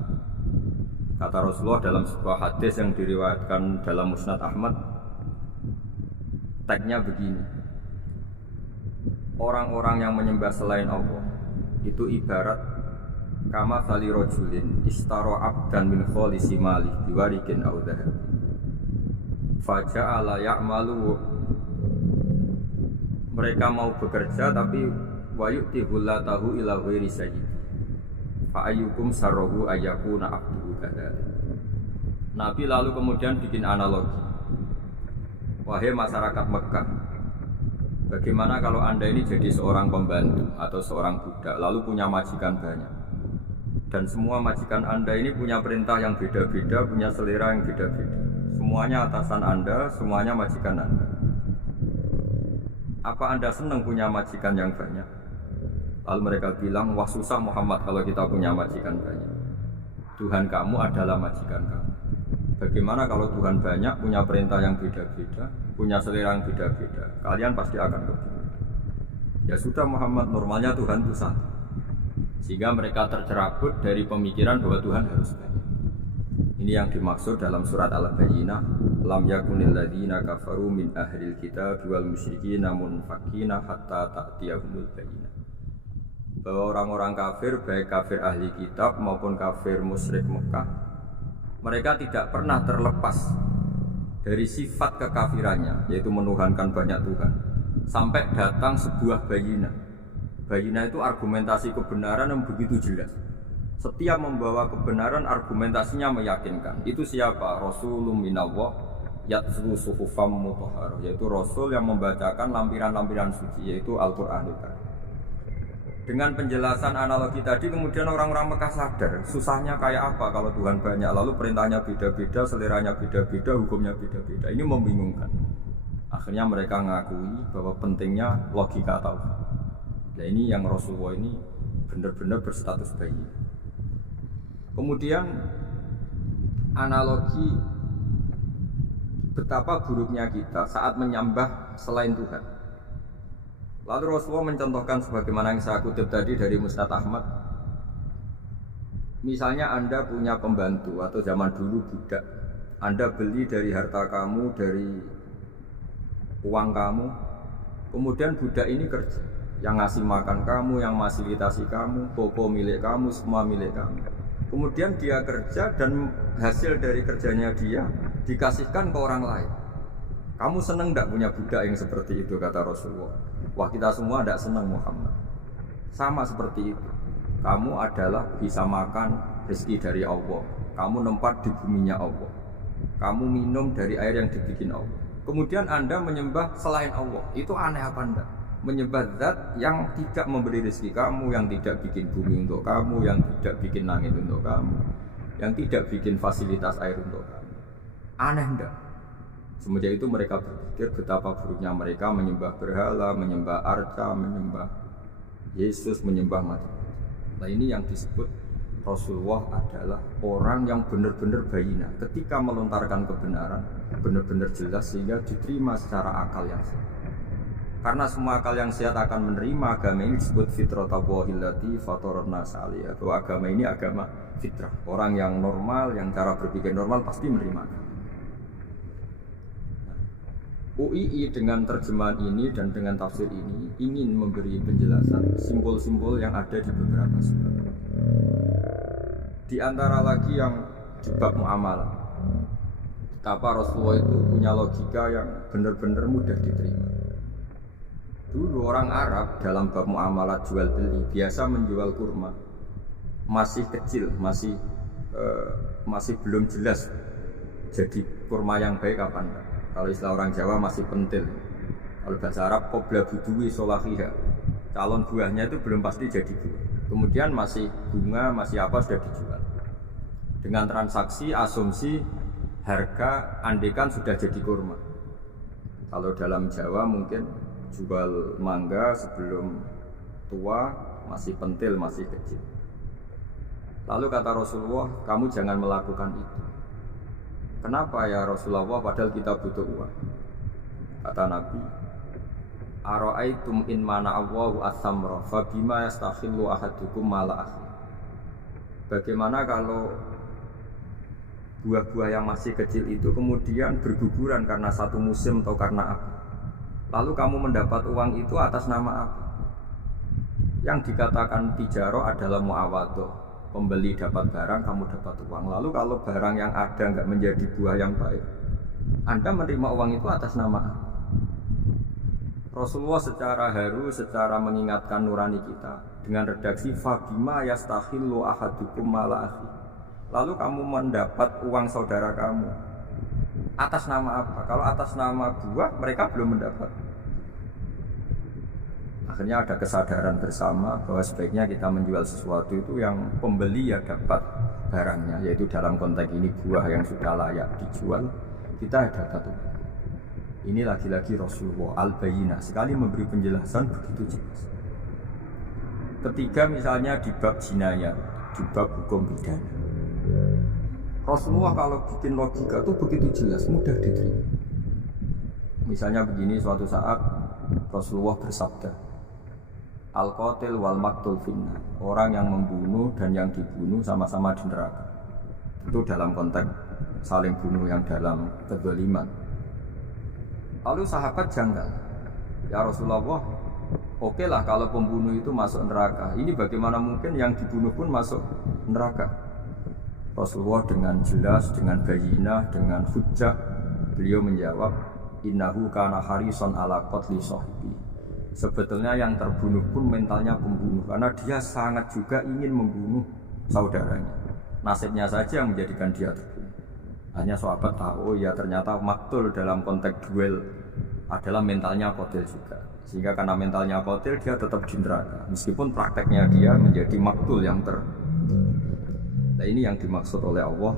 Kata Rasulullah dalam sebuah hadis yang diriwayatkan dalam Musnad Ahmad, tagnya begini: orang-orang yang menyembah selain Allah itu ibarat kama sali rojulin istaro abdan min kholisi malih diwarikin au dhahab faja'ala ya'malu. Mereka mau bekerja tapi wa yu'tihullatahu ila ghairi sayyid fa ayyukum sarruhu ayyakuna abduhu kadzalik. Nabi lalu kemudian bikin analogi, wahai masyarakat Mekah, bagaimana kalau Anda ini jadi seorang pembantu atau seorang budak lalu punya majikan banyak. Dan semua majikan Anda ini punya perintah yang beda-beda, punya selera yang beda-beda. Semuanya atasan Anda, semuanya majikan Anda. Apa Anda senang punya majikan yang banyak? Lalu mereka bilang, wah susah Muhammad kalau kita punya majikan banyak. Tuhan kamu adalah majikan kamu. Bagaimana kalau Tuhan banyak, punya perintah yang beda-beda, punya selera yang beda-beda? Kalian pasti akan kebingungan. Ya sudah Muhammad, normalnya Tuhan itu satu. Sehingga mereka tercerabut dari pemikiran bahwa Tuhan harus banyak. Ini yang dimaksud dalam surat Al-Bayyinah, lam yakunil ladzina kafaru min ahlil kitab wal musyrikina munfakina hatta ta'tiyahumul bayyinah. Bahwa orang-orang kafir, baik kafir ahli kitab maupun kafir musyrik Mekah, mereka tidak pernah terlepas dari sifat kekafirannya, yaitu menuhankan banyak Tuhan, sampai datang sebuah bayinah. Bayinah itu argumentasi kebenaran yang begitu jelas. Setiap membawa kebenaran, argumentasinya meyakinkan. Itu siapa? Rasulun minallah yatlu suhufam mutahharah, yaitu Rasul yang membacakan lampiran-lampiran suci, yaitu Al-Qur'anul Karim. Dengan penjelasan analogi tadi, kemudian orang-orang Mekah sadar susahnya kayak apa kalau Tuhan banyak, lalu perintahnya beda-beda, seleranya beda-beda, hukumnya beda-beda. Ini membingungkan. Akhirnya mereka ngakui bahwa pentingnya logika tauhid. Nah ini yang Rasulullah ini benar-benar berstatus bayi. Kemudian analogi betapa buruknya kita saat menyembah selain Tuhan. Lalu Rasulullah mencontohkan sebagaimana yang saya kutip tadi dari Musnad Ahmad. Misalnya Anda punya pembantu atau zaman dulu budak. Anda beli dari harta kamu, dari uang kamu. Kemudian budak ini kerja. Yang ngasih makan kamu, yang fasilitasi kamu, toko milik kamu, semua milik kamu. Kemudian dia kerja dan hasil dari kerjanya dia dikasihkan ke orang lain. Kamu senang tidak punya budak yang seperti itu, kata Rasulullah. Wah kita semua tidak senang Muhammad. Sama seperti itu. Kamu adalah bisa makan rezeki dari Allah. Kamu nempat di buminya Allah. Kamu minum dari air yang dibikin Allah. Kemudian Anda menyembah selain Allah. Itu aneh apa enggak? Menyembah zat yang tidak memberi rezeki kamu, yang tidak bikin bumi untuk kamu, yang tidak bikin langit untuk kamu, yang tidak bikin fasilitas air untuk kamu. Aneh enggak? Semenjak itu mereka berpikir betapa buruknya mereka menyembah berhala, menyembah arca, menyembah Yesus, menyembah mati. Nah ini yang disebut Rasulullah adalah orang yang benar-benar bayina. Ketika melontarkan kebenaran, benar-benar jelas sehingga diterima secara akal yang sehat. Karena semua akal yang sehat akan menerima agama ini disebut fitratallahi allati fatarana salih. Bahwa agama ini agama fitrah. Orang yang normal, yang cara berpikir normal pasti menerima agama. UII dengan terjemahan ini dan dengan tafsir ini ingin memberi penjelasan simbol-simbol yang ada di beberapa surat. Di antara lagi yang di bab muamalah, betapa Rasulullah itu punya logika yang benar-benar mudah diterima. Dulu orang Arab dalam bab muamalah jual beli biasa menjual kurma masih kecil, masih belum jelas jadi kurma yang baik apa enggak. Kalau istilah orang Jawa masih pentil. Kalau bahasa Arab qobla budui solahiha. Calon buahnya itu belum pasti jadi buah. Kemudian masih bunga, masih apa sudah dijual. Dengan transaksi, asumsi harga andekan sudah jadi kurma. Kalau dalam Jawa mungkin jual mangga sebelum tua masih pentil, masih kecil. Lalu kata Rasulullah, kamu jangan melakukan itu. Kenapa ya Rasulullah, padahal kita butuh uang? Kata Nabi, ara'aitum in mana Allahu as-samra fa bima yastakhillu ahadukum mala akhi. Bagaimana kalau buah-buah yang masih kecil itu kemudian berguguran karena satu musim atau karena apa? Lalu kamu mendapat uang itu atas nama apa? Yang dikatakan tijaro adalah muawadhah. Pembeli dapat barang, kamu dapat uang. Lalu kalau barang yang ada nggak menjadi buah yang baik, Anda menerima uang itu atas nama apa? Rasulullah secara haru, secara mengingatkan nurani kita dengan redaksi fabima yastakhillu ahadukum mala akhi. Lalu kamu mendapat uang saudara kamu atas nama apa? Kalau atas nama buah, mereka belum mendapat. Akhirnya ada kesadaran bersama bahwa sebaiknya kita menjual sesuatu itu yang pembeli ya dapat barangnya, yaitu dalam konteks ini buah yang sudah layak dijual, kita dapat. Ini lagi-lagi Rasulullah al-Bayyinah sekali memberi penjelasan begitu jelas. Ketiga misalnya di bab jinayat, di bab hukum pidana. Rasulullah kalau bikin logika itu begitu jelas, mudah diterima. Misalnya begini, suatu saat Rasulullah bersabda, Al-Qatil wal Maktul finnar, orang yang membunuh dan yang dibunuh sama-sama di neraka. Itu dalam konteks saling bunuh yang dalam kezaliman. Lalu sahabat janggal, ya Rasulullah, oke lah kalau pembunuh itu masuk neraka, ini bagaimana mungkin yang dibunuh pun masuk neraka? Rasulullah dengan jelas, dengan bayyinah, dengan hujjah, beliau menjawab, innahu kana harisan ala qatli sahibi. Sebetulnya yang terbunuh pun mentalnya pembunuh, karena dia sangat juga ingin membunuh saudaranya. Nasibnya saja yang menjadikan dia terbunuh. Hanya sahabat tahu, ya ternyata maktul dalam konteks duel adalah mentalnya qatil juga. Sehingga karena mentalnya qatil, dia tetap di neraka. Meskipun prakteknya dia menjadi maktul yang Nah ini yang dimaksud oleh Allah,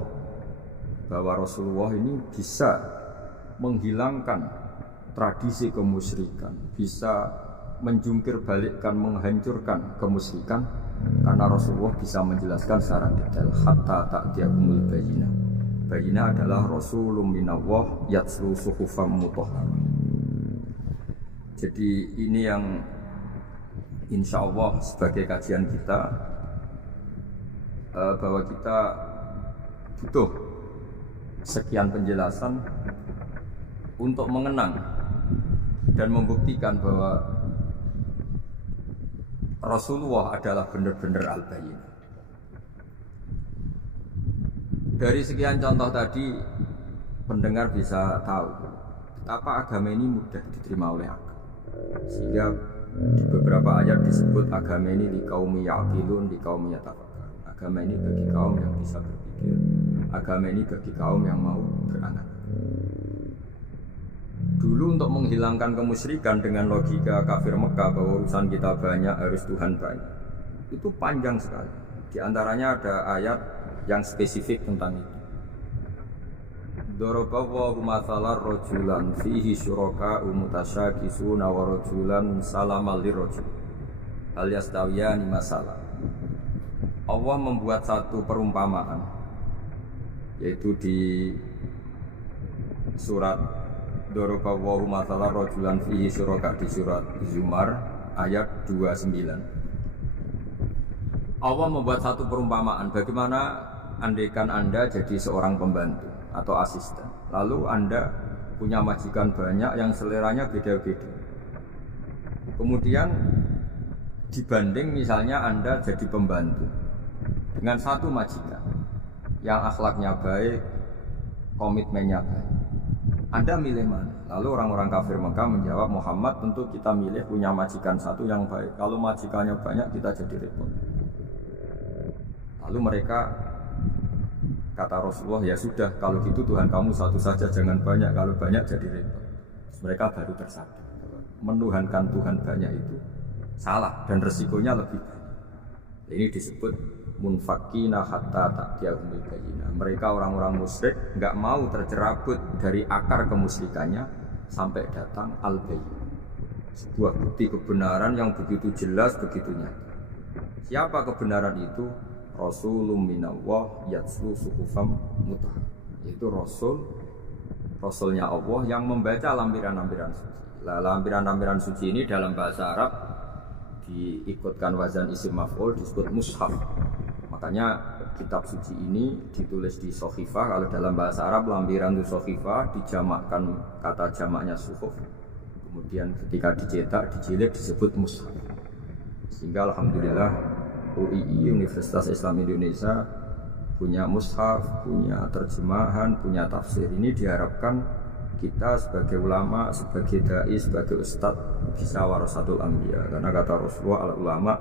bahwa Rasulullah ini bisa menghilangkan tradisi kemusyrikan, bisa menjungkir balikkan, menghancurkan kemusyrikan, karena Rasulullah bisa menjelaskan secara detail hatta ta'tiyahumul bayyinah. Bayyinah adalah Rasulun minallah yatslu suhufam mutahhar. Jadi ini yang insya Allah sebagai kajian kita, bahwa kita butuh sekian penjelasan untuk mengenang dan membuktikan bahwa Rasulullah adalah benar-benar al-Bayyinah. Dari sekian contoh tadi, pendengar bisa tahu betapa agama ini mudah diterima oleh akal. Sehingga di beberapa ayat disebut agama ini li qaumi ya'qilun, li qaumi yatafakkarun. Agama ini bagi kaum yang bisa berpikir. Agama ini bagi kaum yang mau berangan. Dulu untuk menghilangkan kemusyrikan dengan logika kafir Mekah bahwa urusan kita banyak, harus Tuhan banyak, itu panjang sekali. Di antaranya ada ayat yang spesifik tentang itu. Daraballahu mathalan rajulan fihi syuraka'u mutasyakisuna wa rajulan salamal lirrajul hal yastawiyani masalah. Allah membuat satu perumpamaan, yaitu di surat Daraballahu mathalan rajulan fihi syuraka, di surat Zumar ayat 29. Allah membuat satu perumpamaan, bagaimana andaikan Anda jadi seorang pembantu atau asisten, lalu Anda punya majikan banyak yang seleranya beda-beda. Kemudian dibanding misalnya Anda jadi pembantu dengan satu majikan yang akhlaknya baik, komitmennya baik, Anda milih mana? Lalu orang-orang kafir Mekah menjawab, Muhammad, tentu kita milih punya majikan satu yang baik. Kalau majikannya banyak kita jadi repot. Lalu mereka kata Rasulullah, ya sudah, kalau gitu Tuhan kamu satu saja, jangan banyak, kalau banyak jadi repot. Mereka baru tersadar menuhankan Tuhan banyak itu salah dan resikonya lebih banyak. Ini disebut munfakina hatta ta'tiyahumul bayyinah. Mereka orang-orang musyrik enggak mau tercerabut dari akar kemusyrikannya sampai datang al-bayyinah, sebuah bukti kebenaran yang begitu jelas, begitu nyata. Siapa kebenaran itu? Rasulun minallah yatslu suhufam mutahhar, yaitu Rasulnya Allah yang membaca lampiran-lampiran suci. Lampiran-lampiran suci ini dalam bahasa Arab diikutkan wazan isim maf'ul disebut mushaf. Makanya kitab suci ini ditulis di sohifah. Kalau dalam bahasa Arab lampiran itu sohifah, dijamakkan kata jamaknya suhuf. Kemudian ketika dicetak, dijilid disebut mushaf. Sehingga alhamdulillah UII Universitas Islam Indonesia punya mushaf, punya terjemahan, punya tafsir. Ini diharapkan kita sebagai ulama, sebagai dai, sebagai ustadz bisa warasatul anbiya, karena kata Rasulullah al ulama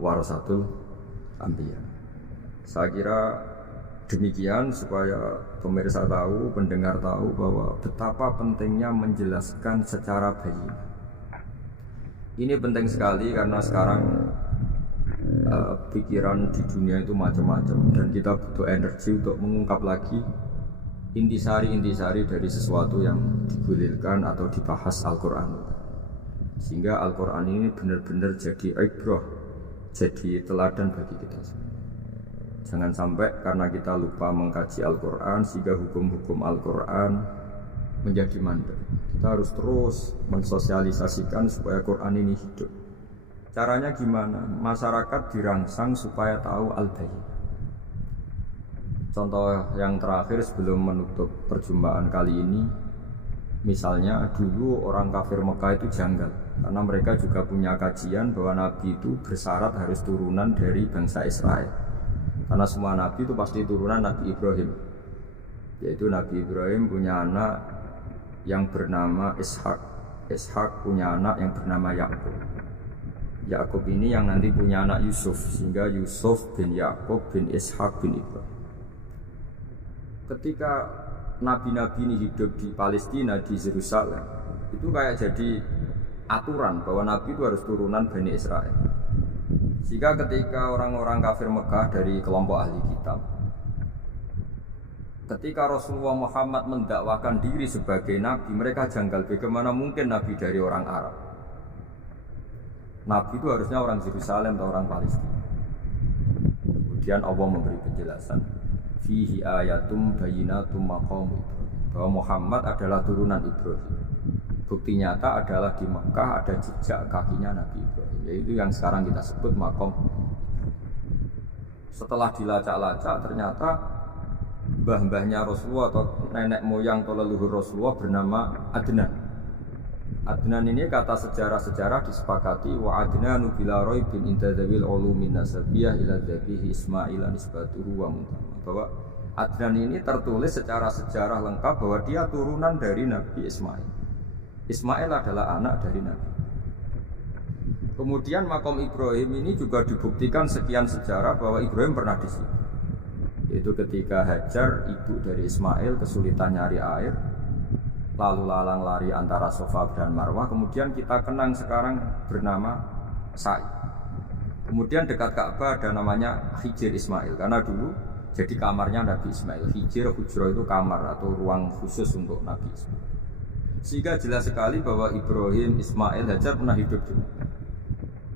warasatul anbiya. Saya kira demikian supaya pemirsa tahu, pendengar tahu bahwa betapa pentingnya menjelaskan secara baik. Ini penting sekali karena sekarang pikiran di dunia itu macam-macam dan kita butuh energi untuk mengungkap lagi intisari-intisari dari sesuatu yang digulirkan atau dibahas Al-Quran, sehingga Al-Quran ini benar-benar jadi ibrah, jadi teladan bagi kita. Jangan sampai karena kita lupa mengkaji Al-Quran sehingga hukum-hukum Al-Quran menjadi mandek. Kita harus terus mensosialisasikan supaya Quran ini hidup. Caranya gimana? Masyarakat dirangsang supaya tahu al-bayyinah. Contoh yang terakhir sebelum menutup perjumpaan kali ini, misalnya dulu orang kafir Mekah itu janggal karena mereka juga punya kajian bahwa Nabi itu bersyarat harus turunan dari bangsa Israel, karena semua Nabi itu pasti turunan Nabi Ibrahim, yaitu Nabi Ibrahim punya anak yang bernama Ishak, Ishak punya anak yang bernama Yakub, Yakub ini yang nanti punya anak Yusuf, sehingga Yusuf bin Yakub bin Ishak bin Ibrahim. Ketika nabi-nabi ini hidup di Palestina, di Yerusalem, itu kayak jadi aturan bahwa nabi itu harus turunan Bani Israel. Jika ketika orang-orang kafir Mekah dari kelompok ahli kitab, ketika Rasulullah Muhammad mendakwakan diri sebagai nabi, mereka janggal, bagaimana mungkin nabi dari orang Arab? Nabi itu harusnya orang Yerusalem atau orang Palestina. Kemudian Allah memberi penjelasan, fihi ayatum bayyinatum maqam Ibrahim, bahwa Muhammad adalah turunan Ibrahim. Bukti nyata adalah di Mekah ada jejak kakinya Nabi Ibrahim, yaitu yang sekarang kita sebut maqam. Setelah dilacak-lacak ternyata mbah-mbahnya Rasulullah atau nenek moyang atau leluhur Rasulullah bernama Adnan. Adnan ini kata sejarah-sejarah disepakati wa Adnanu bila raibin inda dzawil ulumin nasabiyah ila dzabihi Ismail nisbatuhu wa muntama, bahwa Adnan ini tertulis secara sejarah lengkap bahwa dia turunan dari Nabi Ismail. Ismail adalah anak dari Nabi. Kemudian makom Ibrahim ini juga dibuktikan sekian sejarah bahwa Ibrahim pernah di sini. Yaitu ketika Hajar, ibu dari Ismail, kesulitan nyari air, lalu lalang lari antara Safa dan Marwah. Kemudian kita kenang sekarang bernama Sa'i. Kemudian dekat Ka'bah ada namanya Hijir Ismail, karena dulu jadi kamarnya Nabi Ismail. Hijir, hujrah itu kamar atau ruang khusus untuk Nabi Ismail. Sehingga jelas sekali bahwa Ibrahim, Ismail, Hajar pernah hidup di Mekah.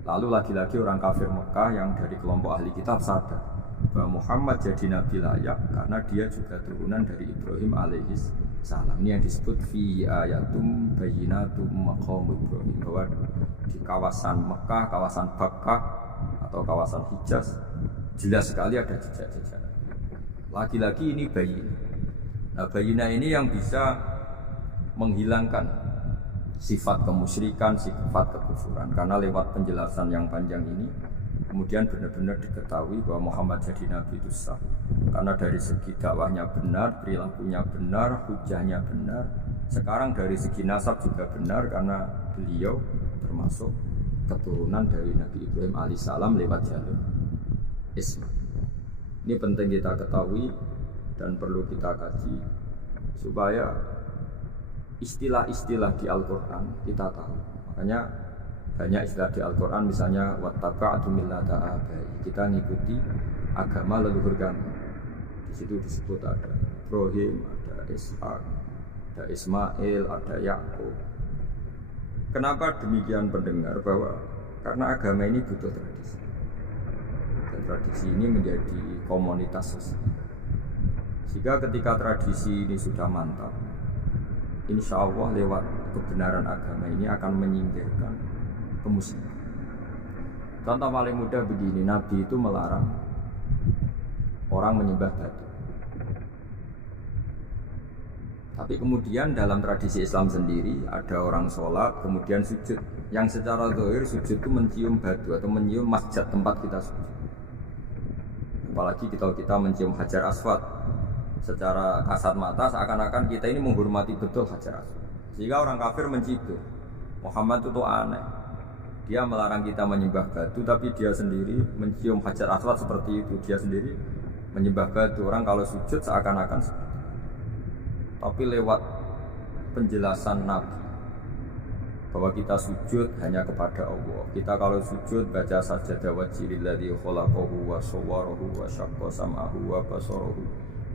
Lalu lagi-lagi orang kafir Mekah yang dari kelompok ahli kitab sadar bahwa Muhammad jadi nabi layak karena dia juga turunan dari Ibrahim alaihis salam. Ini yang disebut fi ayatum bayyinatum maqam Ibrahim, bahwa di kawasan Mekah, kawasan Bakkah atau kawasan Hijaz jelas sekali ada jejak-jejak. Lagi-lagi ini bayyinah. Nah, bayyinah ini yang bisa menghilangkan sifat kemusyrikan, sifat kekufuran, karena lewat penjelasan yang panjang ini kemudian benar-benar diketahui bahwa Muhammad jadi nabi itu sah karena dari segi dakwahnya benar, perilakunya benar, hujahnya benar. Sekarang dari segi nasab juga benar karena beliau termasuk keturunan dari Nabi Ibrahim alaihissalam lewat jalur Ismail. Ini penting kita ketahui dan perlu kita kaji supaya istilah-istilah di Al-Quran kita tahu. Makanya banyak istilah di Al-Quran, misalnya wattaba'tu millata abai, kita ngikuti agama leluhur kami. Di situ disebut ada Ibrahim, ada Ishak, ada Ismail, ada Yakub. Kenapa demikian pendengar? Bahwa karena agama ini butuh tradisi, dan tradisi ini menjadi komunitas sosial. Jika ketika tradisi ini sudah mantap, insya Allah lewat kebenaran agama ini akan menyingkirkan kemusyrikan. Contoh paling mudah begini, Nabi itu melarang orang menyembah batu. Tapi kemudian dalam tradisi Islam sendiri ada orang sholat kemudian sujud, yang secara zahir sujud itu mencium batu atau mencium masjid tempat kita sujud. Apalagi kita mencium Hajar Aswad, secara kasat mata seakan-akan kita ini menghormati betul Hajar Aswad. Sehingga orang kafir mencibir, Muhammad itu aneh. Dia melarang kita menyembah batu, tapi dia sendiri mencium Hajar Aswad seperti itu. Dia sendiri menyembah batu. Orang kalau sujud seakan-akan seperti itu. Tapi lewat penjelasan Nabi, bahwa kita sujud hanya kepada Allah. Kita kalau sujud baca sajadah wajhilladzi khalaqahu wa sawwarahu wa syaqqa sam'ahu wa basarahu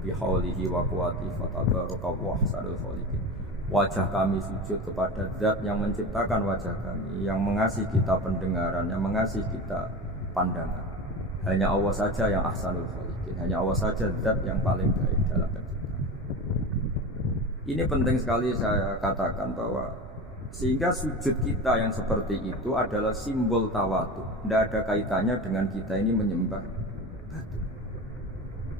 bihaulihi wa quwwatihi fatabarakallahu ahsanul khaliqin. Wajah kami sujud kepada Zat yang menciptakan wajah kami, yang mengasihi kita pendengaran, yang mengasihi kita pandangan. Hanya Allah saja yang ahsanul khaliqin, hanya Allah saja Zat yang paling baik dalam penciptaan. Ini penting sekali saya katakan bahwa sehingga sujud kita yang seperti itu adalah simbol tawadu. Tidak ada kaitannya dengan kita ini menyembah batu.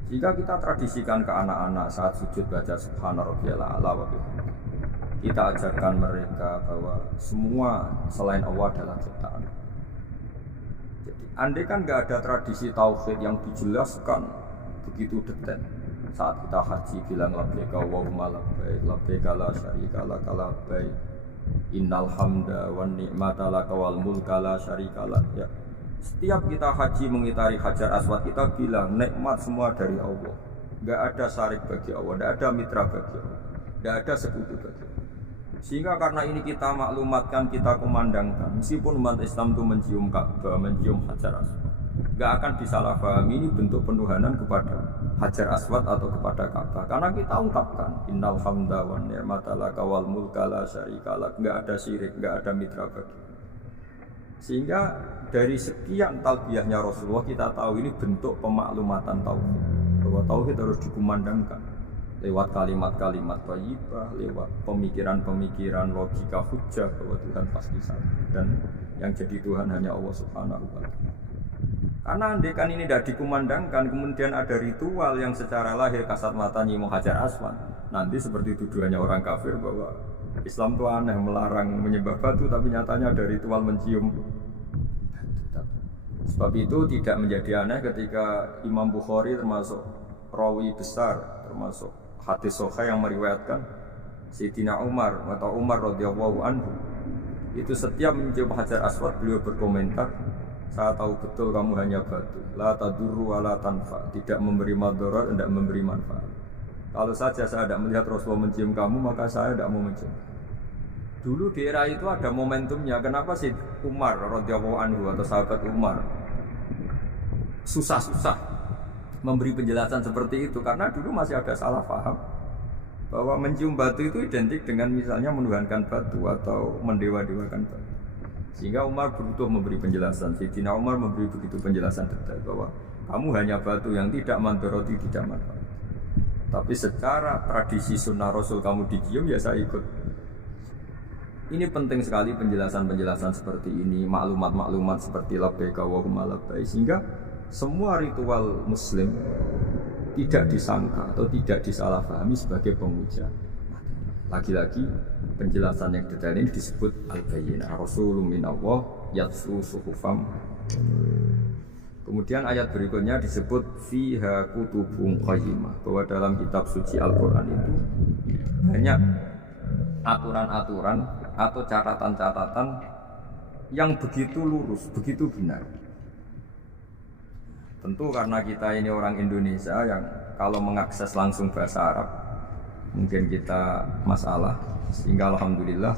Jika kita tradisikan ke anak-anak saat sujud baca Subhana rabbiyal a'la wa bihamdihi, kita ajarkan mereka bahwa semua selain Allah adalah ciptaan. Jadi andai kan nggak ada tradisi tauhid yang dijelaskan begitu detail, saat kita haji bilang labbaik Allahumma labbaik, labbaik la syarika lak labbaik, innal hamda wan ni'mata laka wal mulka la syarika lak. Ya. Setiap kita haji mengitari Hajar Aswad kita bilang nikmat semua dari Allah. Enggak ada syarik bagi Allah, enggak ada mitra bagi Allah, enggak ada sekutu bagi Allah. Sehingga karena ini kita maklumatkan, kita kumandangkan, meskipun umat Islam itu mencium Ka'bah, mencium Hajar Aswad, enggak akan disalahpahami ini bentuk penuhanan kepada Hajar Aswad atau kepada Ka'bah. Karena kita ungkapkan innal hamda wan ni'mata laka wal mulka la syarika lak, enggak ada syirik, enggak ada mitra bagi. Sehingga dari sekian talbiyahnya Rasulullah kita tahu ini bentuk pemaklumatan tauhid, bahwa tauhid harus dikumandangkan lewat kalimat-kalimat thayyibah, lewat pemikiran-pemikiran logika hujjah bahwa Tuhan pasti satu dan yang jadi Tuhan hanya Allah Subhanahu wa ta'ala. Karena andekan ini tidak dikumandangkan, kemudian ada ritual yang secara lahir kasat mata nyium Hajar Aswad, nanti seperti tuduhannya orang kafir bahwa Islam itu aneh, melarang menyembah batu, tapi nyatanya ada ritual mencium batu. Sebab itu tidak menjadi aneh ketika Imam Bukhari termasuk rawi besar, termasuk hadis sahih yang meriwayatkan Sayyidina Umar atau Umar radhiyallahu anhu itu setiap mencium Hajar Aswad beliau berkomentar, saya tahu betul kamu hanya batu, la tadurru wa la tanfa, tidak memberi madarat, tidak memberi manfaat. Kalau saja saya tidak melihat Rasulullah mencium kamu, maka saya tidak mau mencium. Dulu di era itu ada momentumnya. Kenapa sih Umar radhiyallahu anhu atau sahabat Umar susah-susah memberi penjelasan seperti itu? Karena dulu masih ada salah paham bahwa mencium batu itu identik dengan misalnya menuhankan batu atau mendewa-dewakan batu. Sehingga Umar butuh memberi penjelasan. Sayyidina Umar memberi begitu penjelasan detail bahwa kamu hanya batu yang tidak mandoroti, tidak manfaat. Tapi secara tradisi sunnah Rasul kamu dicium, ya saya ikut. Ini penting sekali penjelasan-penjelasan seperti ini, maklumat-maklumat seperti labbaik Allahumma labbaik, sehingga semua ritual Muslim tidak disangka atau tidak disalahpahami sebagai pemuja. Lagi-lagi penjelasan yang detail ini disebut al-bayyinah, Rasulun minallah yatlu suhufam. Kemudian ayat berikutnya disebut fiha kutubun qayyimah, bahwa dalam kitab suci Al-Quran itu banyak aturan-aturan atau catatan-catatan yang begitu lurus, begitu benar. Tentu karena kita ini orang Indonesia yang kalau mengakses langsung bahasa Arab mungkin kita masalah, sehingga alhamdulillah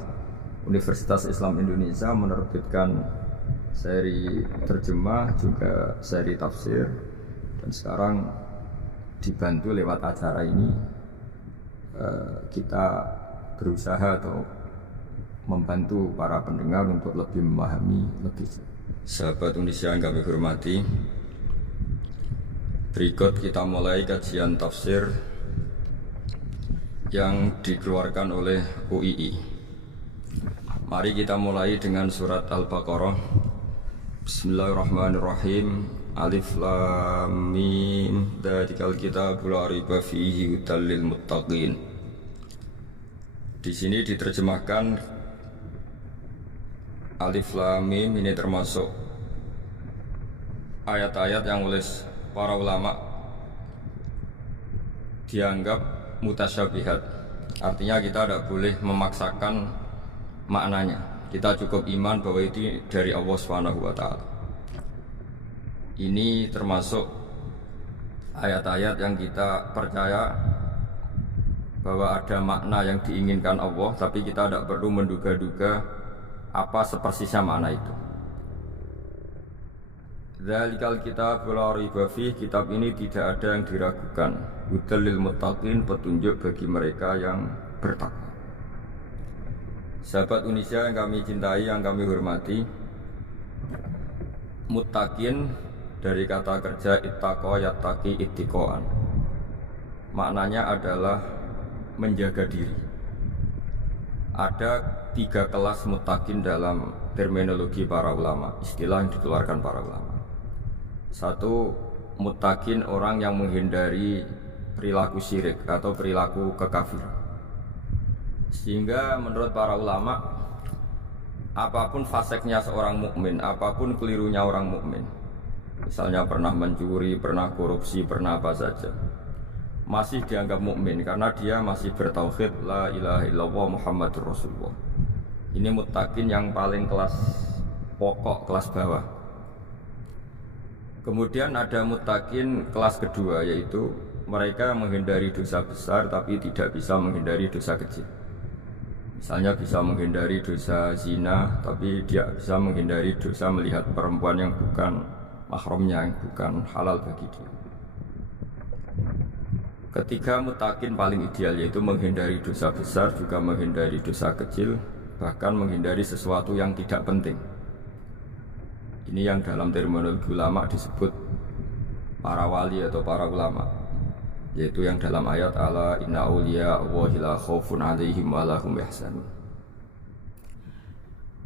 Universitas Islam Indonesia menerbitkan seri terjemah juga seri tafsir, dan sekarang dibantu lewat acara ini kita berusaha atau membantu para pendengar untuk lebih memahami lebih. Sahabat Indonesia yang kami hormati, berikut kita mulai kajian tafsir yang dikeluarkan oleh UII. Mari kita mulai dengan surat Al-Baqarah. Bismillahirrahmanirrahim. Alif Lam Mim. Dzalikal kitabul la raiba fihi hudal lil muttaqin. Di sini diterjemahkan Alif Lam Mim ini termasuk ayat-ayat yang oleh para ulama dianggap mutasyabihat. Artinya kita tidak boleh memaksakan maknanya. Kita cukup iman bahwa itu dari Allah Subhanahu wa ta'ala. Ini termasuk ayat-ayat yang kita percaya bahwa ada makna yang diinginkan Allah, tapi kita tidak perlu menduga-duga apa sepersisnya makna itu. Dzalikal kitab la raiba fih, kitab ini tidak ada yang diragukan. Hudal lil muttaqin, petunjuk bagi mereka yang bertakwa. Sahabat Indonesia yang kami cintai, yang kami hormati, muttaqin dari kata kerja ittaqa yattaqi ittiqaan. Maknanya adalah menjaga diri. Ada 3 kelas muttaqin dalam terminologi para ulama, istilah yang dikeluarkan para ulama. Satu, muttaqin orang yang menghindari perilaku syirik atau perilaku kekafiran. Sehingga menurut para ulama, apapun faseknya seorang mukmin, apapun kelirunya orang mukmin, misalnya pernah mencuri, pernah korupsi, pernah apa saja, masih dianggap mukmin karena dia masih bertauhid la ilaha illallah Muhammadur Rasulullah. Ini muttaqin yang paling kelas pokok, kelas bawah. Kemudian ada muttaqin kelas kedua, yaitu mereka menghindari dosa besar tapi tidak bisa menghindari dosa kecil. Misalnya bisa menghindari dosa zina tapi dia bisa menghindari dosa melihat perempuan yang bukan mahramnya, yang bukan halal bagi dia. Ketiga muttaqin paling ideal, yaitu menghindari dosa besar, juga menghindari dosa kecil, bahkan menghindari sesuatu yang tidak penting. Ini yang dalam terminologi ulama disebut para wali atau para ulama, yaitu yang dalam ayat ala inna awliya Allahi la khaufun alaihim wa lahum yahzanun.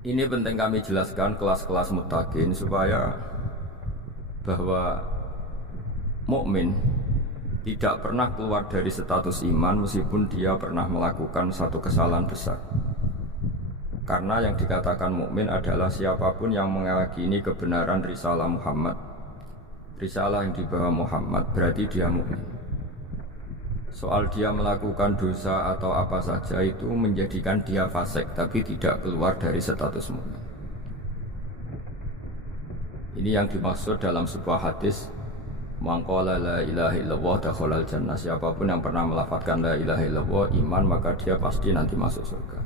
Ini penting kami jelaskan kelas-kelas muttaqin supaya bahwa mukmin tidak pernah keluar dari status iman meskipun dia pernah melakukan satu kesalahan besar. Karena yang dikatakan mukmin adalah siapapun yang meyakini kebenaran risalah Muhammad, risalah yang dibawa Muhammad, berarti dia mukmin. Soal dia melakukan dosa atau apa saja itu menjadikan dia fasik, tapi tidak keluar dari status mukmin. Ini yang dimaksud dalam sebuah hadis, man qala la ilaha illallah dakhalal jannah. Siapapun yang pernah melafazkan la ilaha illallah iman, maka dia pasti nanti masuk surga.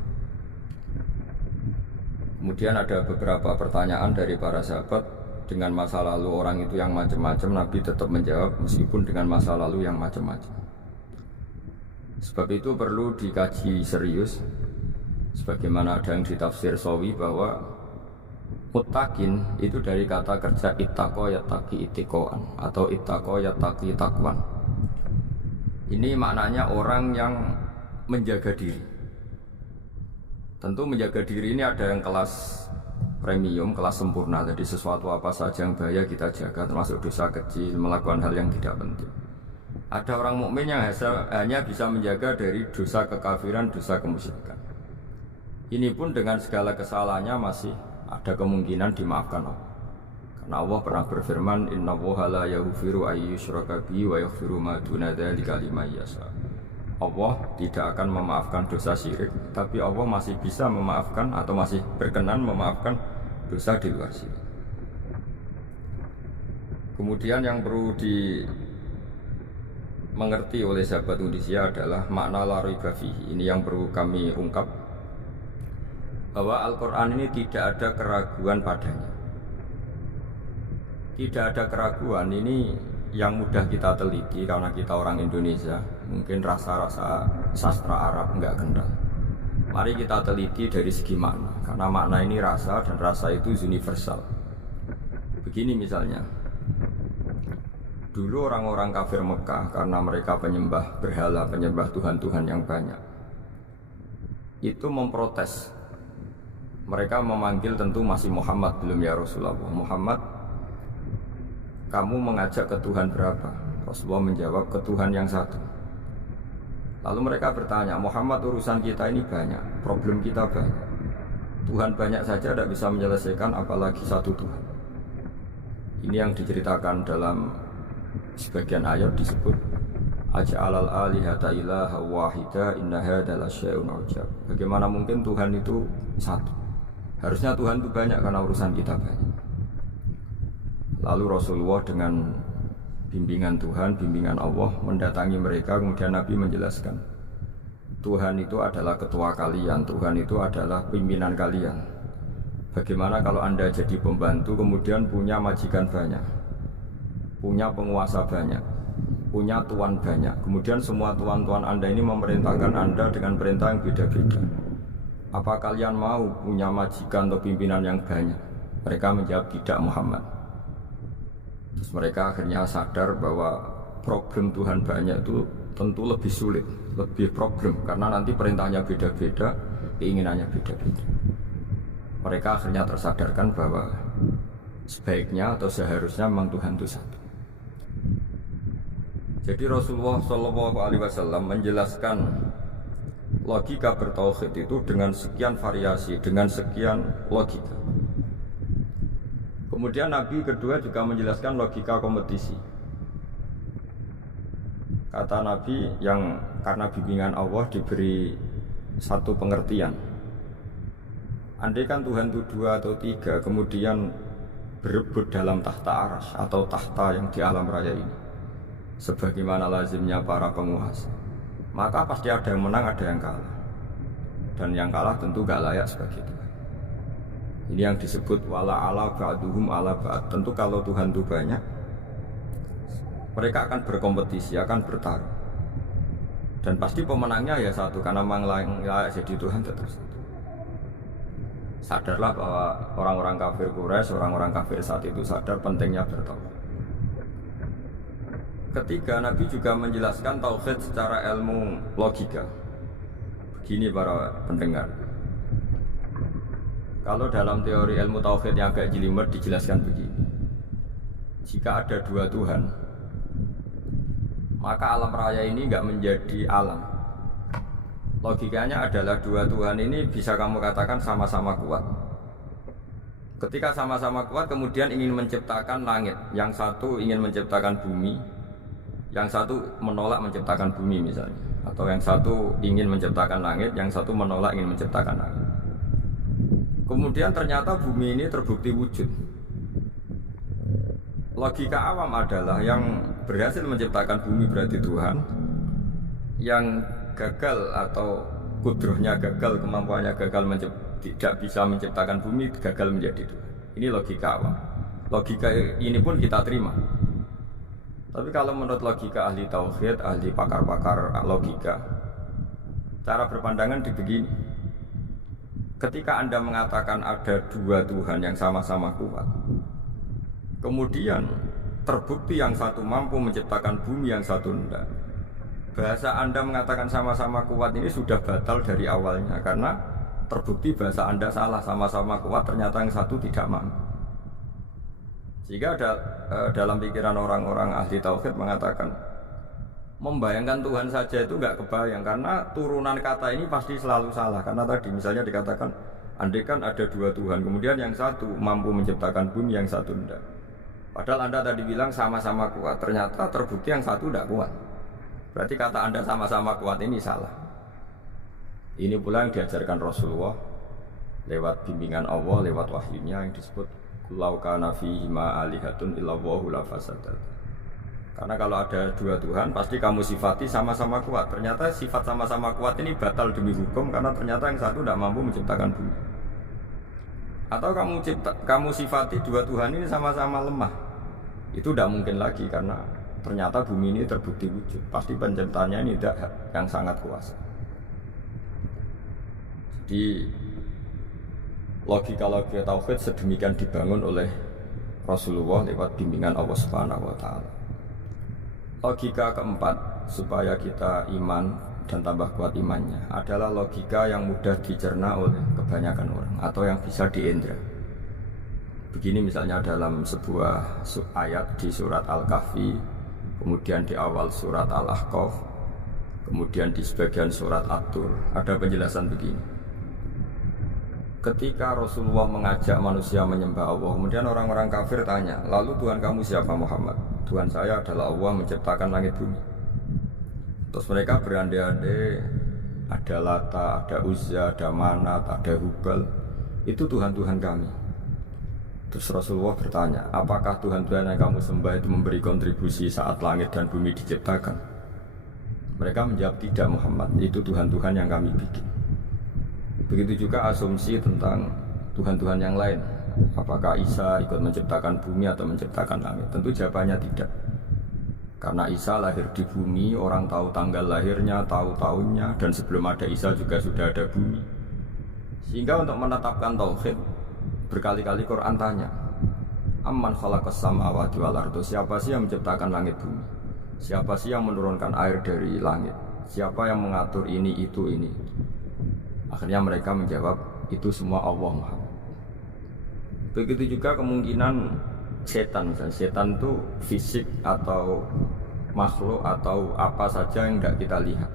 Kemudian ada beberapa pertanyaan dari para sahabat dengan masa lalu orang itu yang macam-macam, Nabi tetap menjawab meskipun dengan masa lalu yang macam-macam. Sebab itu perlu dikaji serius, sebagaimana ada yang ditafsir Sawi bahwa muttaqin itu dari kata kerja ittaqa yattaqi ittiqaan atau ittaqa yattaqi taqwan. Ini maknanya orang yang menjaga diri. Tentu menjaga diri ini ada yang kelas premium, kelas sempurna. Jadi sesuatu apa saja yang bahaya kita jaga, termasuk dosa kecil, melakukan hal yang tidak penting. Ada orang mukmin yang hanya bisa menjaga dari dosa kekafiran, dosa kemusyrikan. Ini pun dengan segala kesalahannya masih ada kemungkinan dimaafkan Allah. Karena Allah pernah berfirman, innallaha la yaghfiru ayyushraka bihi wa yaghfiru ma duna dzalika liman yasha. Allah tidak akan memaafkan dosa syirik, tapi Allah masih bisa memaafkan atau masih berkenan memaafkan dosa di luar syirik. Kemudian yang perlu dimengerti oleh sahabat Indonesia adalah makna la raiba fihi. Ini yang perlu kami ungkap, bahwa Al-Quran ini tidak ada keraguan padanya. Tidak ada keraguan ini yang mudah kita teliti karena kita orang Indonesia, mungkin rasa-rasa sastra Arab enggak kenal. Mari kita teliti dari segi makna, karena makna ini rasa dan rasa itu universal. Begini misalnya, dulu orang-orang kafir Mekah karena mereka penyembah berhala, penyembah Tuhan-Tuhan yang banyak, itu memprotes. Mereka memanggil tentu masih Muhammad, belum ya Rasulullah. Muhammad, kamu mengajak ke Tuhan berapa? Rasulullah menjawab, ke Tuhan yang satu. Lalu mereka bertanya, Muhammad, urusan kita ini banyak, problem kita banyak. Tuhan banyak saja tidak bisa menyelesaikan, apalagi satu Tuhan. Ini yang diceritakan dalam sebagian ayat disebut Aja'alal alihata ilaha wahida inna hadza lasyai'un ujab. Bagaimana mungkin Tuhan itu satu? Harusnya Tuhan itu banyak karena urusan kita banyak. Lalu Rasulullah dengan bimbingan Tuhan, bimbingan Allah mendatangi mereka, kemudian Nabi menjelaskan, Tuhan itu adalah ketua kalian, Tuhan itu adalah pimpinan kalian. Bagaimana kalau Anda jadi pembantu kemudian punya majikan banyak, punya penguasa banyak, punya tuan banyak, kemudian semua tuan-tuan Anda ini memerintahkan Anda dengan perintah yang beda-beda. Apa kalian mau punya majikan atau pimpinan yang banyak? Mereka menjawab tidak, Muhammad. Terus mereka akhirnya sadar bahwa problem Tuhan banyak itu tentu lebih sulit, lebih problem, karena nanti perintahnya beda-beda, keinginannya beda-beda. Mereka akhirnya tersadarkan bahwa sebaiknya atau seharusnya memang Tuhan itu satu. Jadi Rasulullah SAW menjelaskan logika bertauhid itu dengan sekian variasi, dengan sekian logika. Kemudian Nabi kedua juga menjelaskan logika kompetisi. Kata Nabi yang karena bimbingan Allah diberi satu pengertian. Andai kan Tuhan itu 2 atau 3 kemudian berebut dalam tahta arsy atau tahta yang di alam raya ini, sebagaimana lazimnya para penguasa, maka pasti ada yang menang, ada yang kalah. Dan yang kalah tentu gak layak sebagai Tuhan. Ini yang disebut wala ala ba'duhum ala ba'd. Tentu kalau Tuhan itu banyak, mereka akan berkompetisi, akan bertarung. Dan pasti pemenangnya ya satu, karena memang layak jadi Tuhan tetap satu. Sadarlah bahwa orang-orang kafir Quraisy, orang-orang kafir saat itu sadar pentingnya bertauhid. Ketiga, Nabi juga menjelaskan tauhid secara ilmu logika. Begini para pendengar, kalau dalam teori ilmu tauhid yang agak jelimet dijelaskan begini: jika ada 2 Tuhan, maka alam raya ini enggak menjadi alam. Logikanya adalah 2 Tuhan ini bisa kamu katakan sama-sama kuat. Ketika sama-sama kuat kemudian ingin menciptakan langit, yang satu ingin menciptakan bumi, yang satu menolak menciptakan bumi misalnya, atau yang satu ingin menciptakan langit, yang satu menolak ingin menciptakan langit. Kemudian ternyata bumi ini terbukti wujud. Logika awam adalah yang berhasil menciptakan bumi berarti Tuhan, yang gagal atau kudrohnya gagal, kemampuannya gagal tidak bisa menciptakan bumi, gagal menjadi Tuhan. Ini logika awam. Logika ini pun kita terima. Tapi kalau menurut logika ahli tauhid, ahli pakar-pakar logika, cara berpandangan begini: ketika Anda mengatakan ada 2 Tuhan yang sama-sama kuat, kemudian terbukti yang satu mampu menciptakan bumi, yang satu tidak, bahasa Anda mengatakan sama-sama kuat ini sudah batal dari awalnya, karena terbukti bahasa Anda salah, sama-sama kuat ternyata yang satu tidak mampu. Sehingga dalam pikiran orang-orang ahli tauhid mengatakan membayangkan Tuhan saja itu nggak kebayang, karena turunan kata ini pasti selalu salah. Karena tadi misalnya dikatakan andai kan ada 2 Tuhan, kemudian yang satu mampu menciptakan bumi, yang satu tidak. Padahal Anda tadi bilang sama-sama kuat, ternyata terbukti yang satu tidak kuat. Berarti kata Anda sama-sama kuat ini salah. Ini pula yang diajarkan Rasulullah lewat bimbingan Allah, lewat wahyunya yang disebut Lau kana fihi ma alihatun illallahu la fasadat. Karena kalau ada 2 Tuhan pasti kamu sifati sama-sama kuat. Ternyata sifat sama-sama kuat ini batal demi hukum, karena ternyata yang satu tidak mampu menciptakan bumi. Atau kamu sifati 2 Tuhan ini sama-sama lemah. Itu tidak mungkin lagi, karena ternyata bumi ini terbukti wujud. Pasti penciptanya ini tidak yang sangat kuasa. Jadi logika-logika tauhid sedemikian dibangun oleh Rasulullah lewat bimbingan Allah Subhanahu wa taala. Logika keempat supaya kita iman dan tambah kuat imannya adalah logika yang mudah dicerna oleh kebanyakan orang atau yang bisa diindra. Begini misalnya dalam sebuah ayat di surat Al-Kahfi, kemudian di awal surat Al-Ahqaf, kemudian di sebagian surat At-Tur ada penjelasan begini. Ketika Rasulullah mengajak manusia menyembah Allah, kemudian orang-orang kafir tanya, lalu Tuhan kamu siapa Muhammad? Tuhan saya adalah Allah menciptakan langit bumi. Terus mereka berandai-andai, ada Lata, ada Uzza, ada Manat, ada Hubal. Itu Tuhan-Tuhan kami. Terus Rasulullah bertanya, apakah Tuhan-Tuhan yang kamu sembah itu memberi kontribusi saat langit dan bumi diciptakan? Mereka menjawab, tidak Muhammad, itu Tuhan-Tuhan yang kami bikin. Begitu juga asumsi tentang Tuhan-Tuhan yang lain. Apakah Isa ikut menciptakan bumi atau menciptakan langit? Tentu jawabannya tidak. Karena Isa lahir di bumi, orang tahu tanggal lahirnya, tahu tahunnya, dan sebelum ada Isa juga sudah ada bumi. Sehingga untuk menetapkan tauhid, berkali-kali Quran tanya, Amman khalaqas samawati wal arda, siapa sih yang menciptakan langit bumi? Siapa sih yang menurunkan air dari langit? Siapa yang mengatur ini, itu, ini? Akhirnya mereka menjawab, itu semua Allah Muhammad. Begitu juga kemungkinan setan, misalnya setan itu fisik atau makhluk atau apa saja yang tidak kita lihat.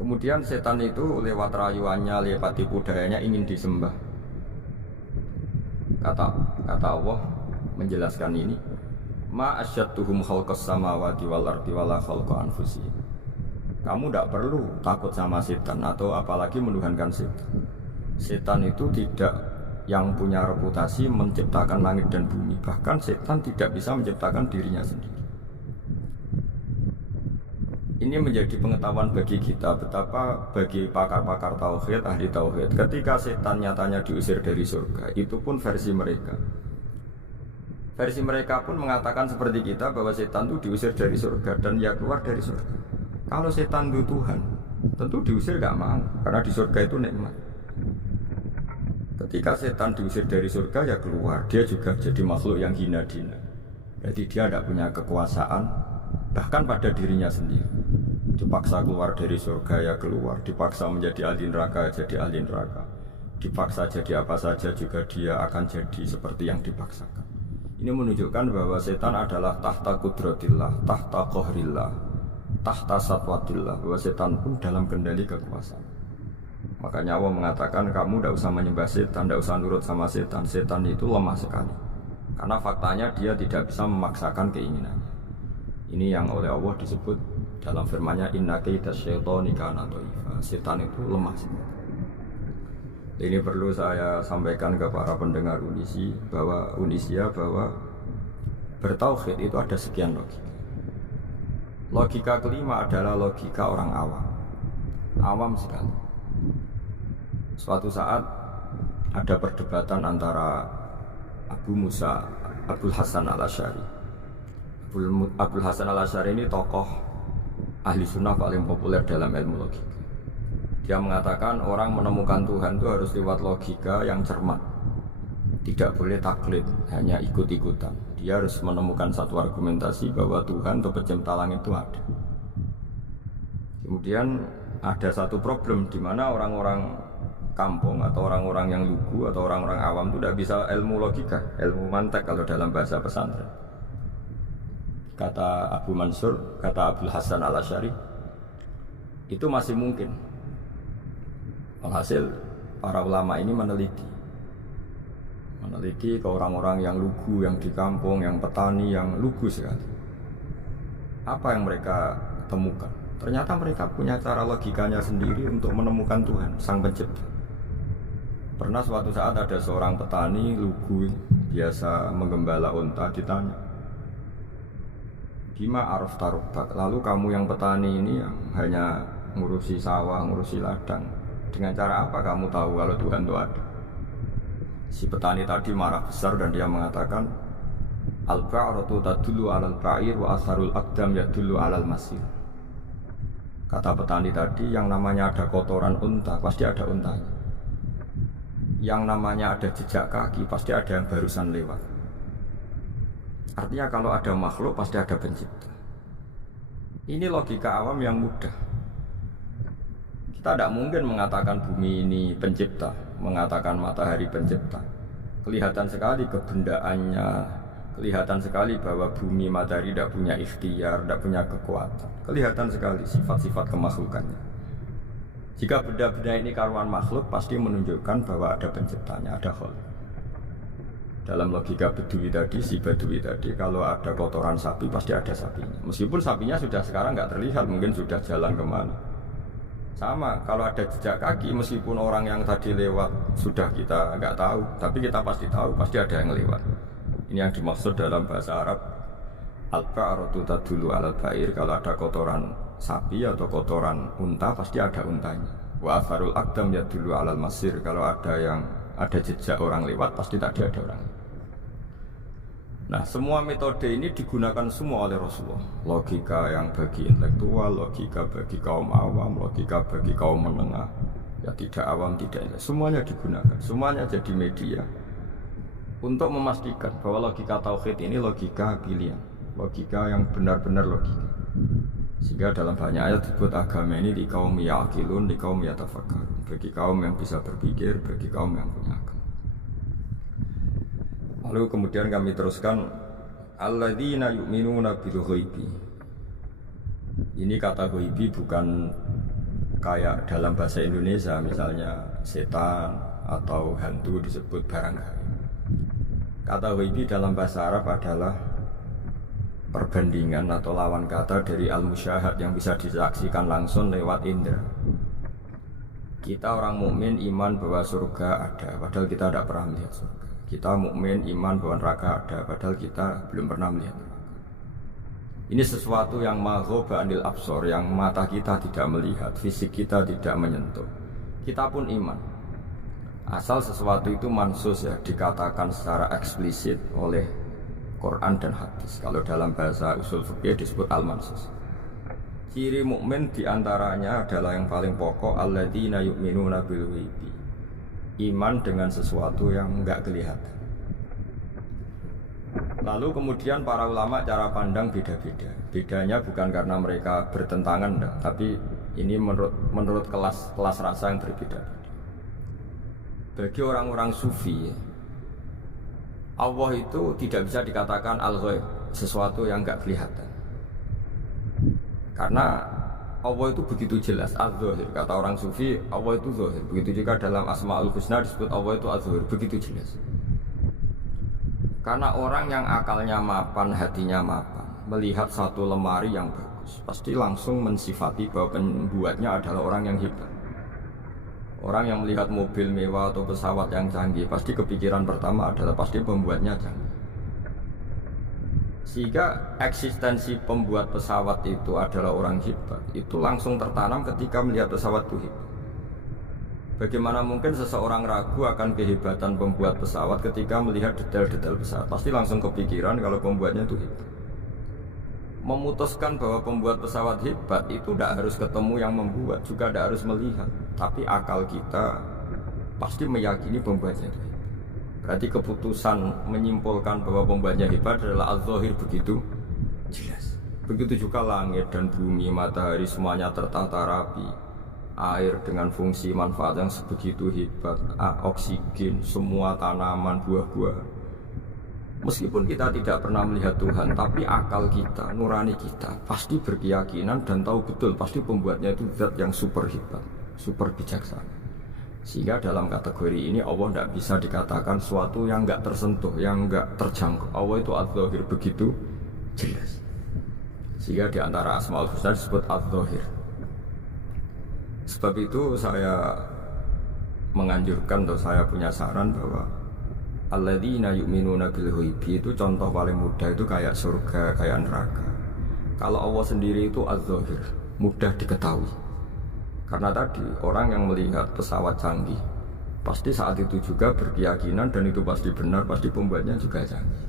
Kemudian setan itu lewat rayuannya, lewat tipu dayanya ingin disembah. Kata Allah menjelaskan ini, ma asyadduhum khalqas samawati wal ardi wala khalqa anfusihim. Kamu tidak perlu takut sama setan atau apalagi menuhankan setan. Setan itu tidak yang punya reputasi menciptakan langit dan bumi. Bahkan setan tidak bisa menciptakan dirinya sendiri. Ini menjadi pengetahuan bagi kita, betapa bagi pakar-pakar tauhid, ahli tauhid, ketika setan nyatanya diusir dari surga, itu pun versi mereka. Versi mereka pun mengatakan seperti kita bahwa setan itu diusir dari surga dan ya keluar dari surga. Kalau setan itu Tuhan, tentu diusir gak mau, karena di surga itu nikmat. Ketika setan diusir dari surga ya keluar, dia juga jadi makhluk yang hina-dina. Jadi dia tidak punya kekuasaan, bahkan pada dirinya sendiri. Dipaksa keluar dari surga ya keluar, dipaksa menjadi ahli neraka jadi ahli neraka, dipaksa jadi apa saja juga dia akan jadi seperti yang dipaksakan. Ini menunjukkan bahwa setan adalah tahta kudratillah, tahta qahrillah, tahta satwatillah, bahwa setan pun dalam kendali kekuasaan. Makanya Allah mengatakan kamu tidak usah menyembah setan, tidak usah nurut sama setan. Setan itu lemah sekali, karena faktanya dia tidak bisa memaksakan keinginannya. Ini yang oleh Allah disebut dalam firman-Nya, inna kaida syaitani kana dhaifa. Setan itu lemah sekali. Ini perlu saya sampaikan ke para pendengar Unisia bahwa bertauhid itu ada sekian logika. Logika kelima adalah logika orang awam sekali. Suatu saat ada perdebatan antara Abul Hasan al-Asy'ari. Abul Hasan al-Asy'ari ini tokoh ahli sunnah paling populer dalam ilmu logika. Dia mengatakan orang menemukan Tuhan itu harus lewat logika yang cermat, tidak boleh taklid, hanya ikut-ikutan. Dia harus menemukan satu argumentasi bahwa Tuhan atau pencipta langit itu ada. Kemudian ada satu problem di mana orang-orang kampung atau orang-orang yang lugu atau orang-orang awam itu tidak bisa ilmu logika, ilmu mantek kalau dalam bahasa pesantren. Kata Abu Mansur, kata Abul Hasan al-Asy'ari, itu masih mungkin. Alhasil para ulama ini meneliti ke orang-orang yang lugu, yang di kampung, yang petani, yang lugu sekali. Apa yang mereka temukan? Ternyata mereka punya cara logikanya sendiri untuk menemukan Tuhan, Sang Pencipta. Pernah suatu saat ada seorang petani lugu, biasa menggembala unta, ditanya, Bima araf tarubak, lalu kamu yang petani ini yang hanya ngurusi sawah, ngurusi ladang, dengan cara apa kamu tahu kalau Tuhan itu ada? Si petani tadi marah besar dan dia mengatakan, Al-ba'ratu tadullu alal ba'ir wa asharul aqdam yadullu alal masir. Kata petani tadi, yang namanya ada kotoran unta, pasti ada untanya. Yang namanya ada jejak kaki, pasti ada yang barusan lewat. Artinya kalau ada makhluk, pasti ada pencipta. Ini logika awam yang mudah. Kita tidak mungkin mengatakan bumi ini pencipta, mengatakan matahari pencipta. Kelihatan sekali kebendaannya, kelihatan sekali bahwa bumi matahari tidak punya ikhtiar, tidak punya kekuatan. Kelihatan sekali sifat-sifat kemakhlukannya. Jika benda-benda ini karuan makhluk, pasti menunjukkan bahwa ada penciptanya, ada khaliq. Dalam logika Bedui tadi, si Bedui tadi, kalau ada kotoran sapi, pasti ada sapinya. Meskipun sapinya sudah sekarang nggak terlihat, mungkin sudah jalan kemana. Sama, kalau ada jejak kaki, meskipun orang yang tadi lewat sudah kita nggak tahu, tapi kita pasti tahu, pasti ada yang lewat. Ini yang dimaksud dalam bahasa Arab, al-ba'ratu tadullu alal ba'ir. Kalau ada kotoran sapi atau kotoran unta, pasti ada untanya. Wa atharul aqdam yadullu alal masir. Kalau ada jejak orang lewat pasti tadi ada orang. Nah, semua metode ini digunakan semua oleh Rasulullah. Logika yang bagi intelektual, logika bagi kaum awam, logika bagi kaum menengah. Ya tidak awam, tidak ini. Semuanya digunakan, semuanya jadi media untuk memastikan bahwa logika tauhid ini logika pilihan, logika yang benar-benar logika. Sehingga dalam banyak ayat disebut agama ini di kaum ya'qilun, di kaum yatafakkarun, bagi kaum yang bisa berpikir, bagi kaum yang punya akal. Lalu kemudian kami teruskan alladzina yu'minuna bil ghaibi. Ini kata ghaibi bukan kayak dalam bahasa Indonesia misalnya setan atau hantu disebut barang gaib. Kata ghaibi dalam bahasa Arab adalah perbandingan atau lawan kata dari al-musyahad yang bisa disaksikan langsung lewat indera. Kita orang mukmin iman bahwa surga ada, padahal kita tidak pernah melihat surga. Kita mukmin iman bahwa neraka ada, padahal kita belum pernah melihat neraka. Ini sesuatu yang maghoba anil absor, yang mata kita tidak melihat, fisik kita tidak menyentuh. Kita pun iman. Asal sesuatu itu mansus ya, dikatakan secara eksplisit oleh Quran dan hadis. Kalau dalam bahasa usul fikih disebut al-mansus. Ciri mukmin diantaranya adalah yang paling pokok alladzina yu'minuna bil ghaibi. Iman dengan sesuatu yang enggak kelihatan. Lalu kemudian para ulama cara pandang beda-beda. Bedanya bukan karena mereka bertentangan, enggak, tapi ini menurut kelas rasa yang berbeda. Bagi orang-orang sufi, Allah itu tidak bisa dikatakan al-ghaib, sesuatu yang enggak kelihatan. Karena Allah itu begitu jelas, az-zahir. Kata orang sufi, Allah itu zahir. Begitu juga dalam Asmaul Husna disebut Allah itu az-zahir, begitu jelas. Karena orang yang akalnya mapan, hatinya mapan, melihat satu lemari yang bagus, pasti langsung mensifati bahwa pembuatnya adalah orang yang hebat. Orang yang melihat mobil mewah atau pesawat yang canggih, pasti kepikiran pertama adalah pasti pembuatnya canggih. Sehingga eksistensi pembuat pesawat itu adalah orang hebat, itu langsung tertanam ketika melihat pesawat itu hebat. Bagaimana mungkin seseorang ragu akan kehebatan pembuat pesawat ketika melihat detail-detail pesawat? Pasti langsung kepikiran kalau pembuatnya itu hebat. Memutuskan bahwa pembuat pesawat hebat itu tidak harus ketemu yang membuat, juga tidak harus melihat. Tapi akal kita pasti meyakini pembuatnya itu hebat. Berarti keputusan menyimpulkan bahwa pembuatnya hebat adalah az-zahir begitu jelas. Begitu juga langit dan bumi, matahari semuanya tertata rapi. Air dengan fungsi manfaat yang sebegitu hebat, oksigen, semua tanaman, buah-buahan. Meskipun kita tidak pernah melihat Tuhan, tapi akal kita, nurani kita pasti berkeyakinan dan tahu betul pasti pembuatnya itu zat yang super hebat, super bijaksana. Sehingga dalam kategori ini Allah tidak bisa dikatakan suatu yang enggak tersentuh, yang enggak terjangkau. Allah itu az-zahir begitu jelas. Sehingga di antara Asmaul Husna disebut az-zahir. Sebab itu saya menganjurkan atau saya punya saran bahwa alladzina yu'minuna bil ghaibi itu contoh paling mudah itu kayak surga, kayak neraka. Kalau Allah sendiri itu az-zahir, mudah diketahui. Karena tadi orang yang melihat pesawat canggih pasti saat itu juga berkeyakinan dan itu pasti benar, pasti pembuatnya juga canggih.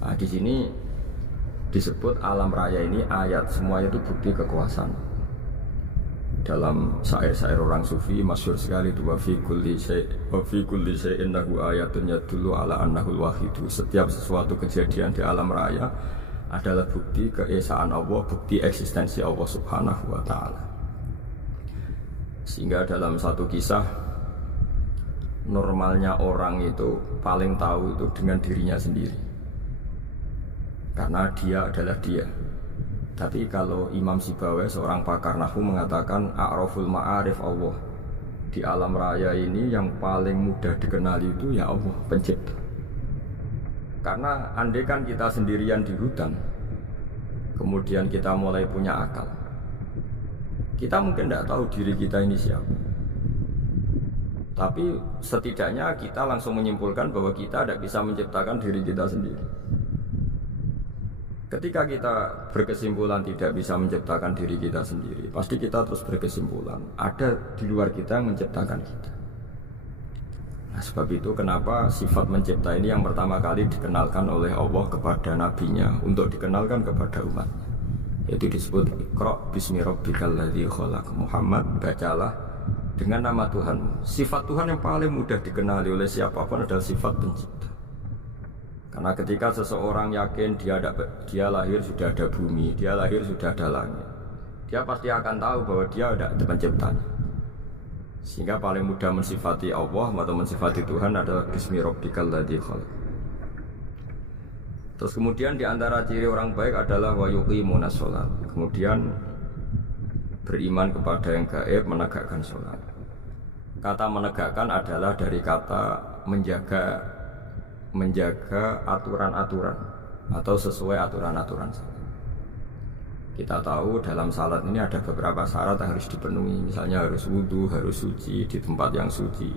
Nah, di sini disebut alam raya ini ayat, semuanya itu bukti kekuasaan. Dalam syair-syair orang sufi masyhur sekali itu wa fi kulli syai'in lahu ayatun yadullu ala annahul wahidu. Setiap sesuatu kejadian di alam raya adalah bukti keesaan Allah, bukti eksistensi Allah Subhanahu wa taala. Sehingga dalam satu kisah, normalnya orang itu paling tahu itu dengan dirinya sendiri, karena dia adalah dia. Tapi kalau Imam Sibawai, seorang pakar nahwu, mengatakan a'raful ma'arif Allah, di alam raya ini yang paling mudah dikenali itu ya Allah pencipta. Karena andai kan kita sendirian di hutan, kemudian kita mulai punya akal, kita mungkin tidak tahu diri kita ini siapa. Tapi setidaknya kita langsung menyimpulkan bahwa kita tidak bisa menciptakan diri kita sendiri. Ketika kita berkesimpulan tidak bisa menciptakan diri kita sendiri, pasti kita terus berkesimpulan ada di luar kita yang menciptakan kita. Nah, sebab itu kenapa sifat mencipta ini yang pertama kali dikenalkan oleh Allah kepada nabinya untuk dikenalkan kepada umat. Yaitu disebut Iqra bismi rabbikal ladzi khalaq. Muhammad, bacalah dengan nama Tuhanmu. Sifat Tuhan yang paling mudah dikenali oleh siapapun adalah sifat pencipta. Karena ketika seseorang yakin dia lahir sudah ada bumi, dia lahir sudah ada langit, dia pasti akan tahu bahwa dia ada penciptanya. Sehingga paling mudah mensifati Allah atau mensifati Tuhan adalah bismi rabbikal ladzi khalaq. Terus kemudian di antara ciri orang baik adalah wa yuqimunas shalah. Kemudian beriman kepada yang gaib, menegakkan sholat. Kata menegakkan adalah dari kata menjaga aturan-aturan atau sesuai aturan-aturan. Kita tahu dalam salat ini ada beberapa syarat yang harus dipenuhi. Misalnya harus wudhu, harus suci di tempat yang suci.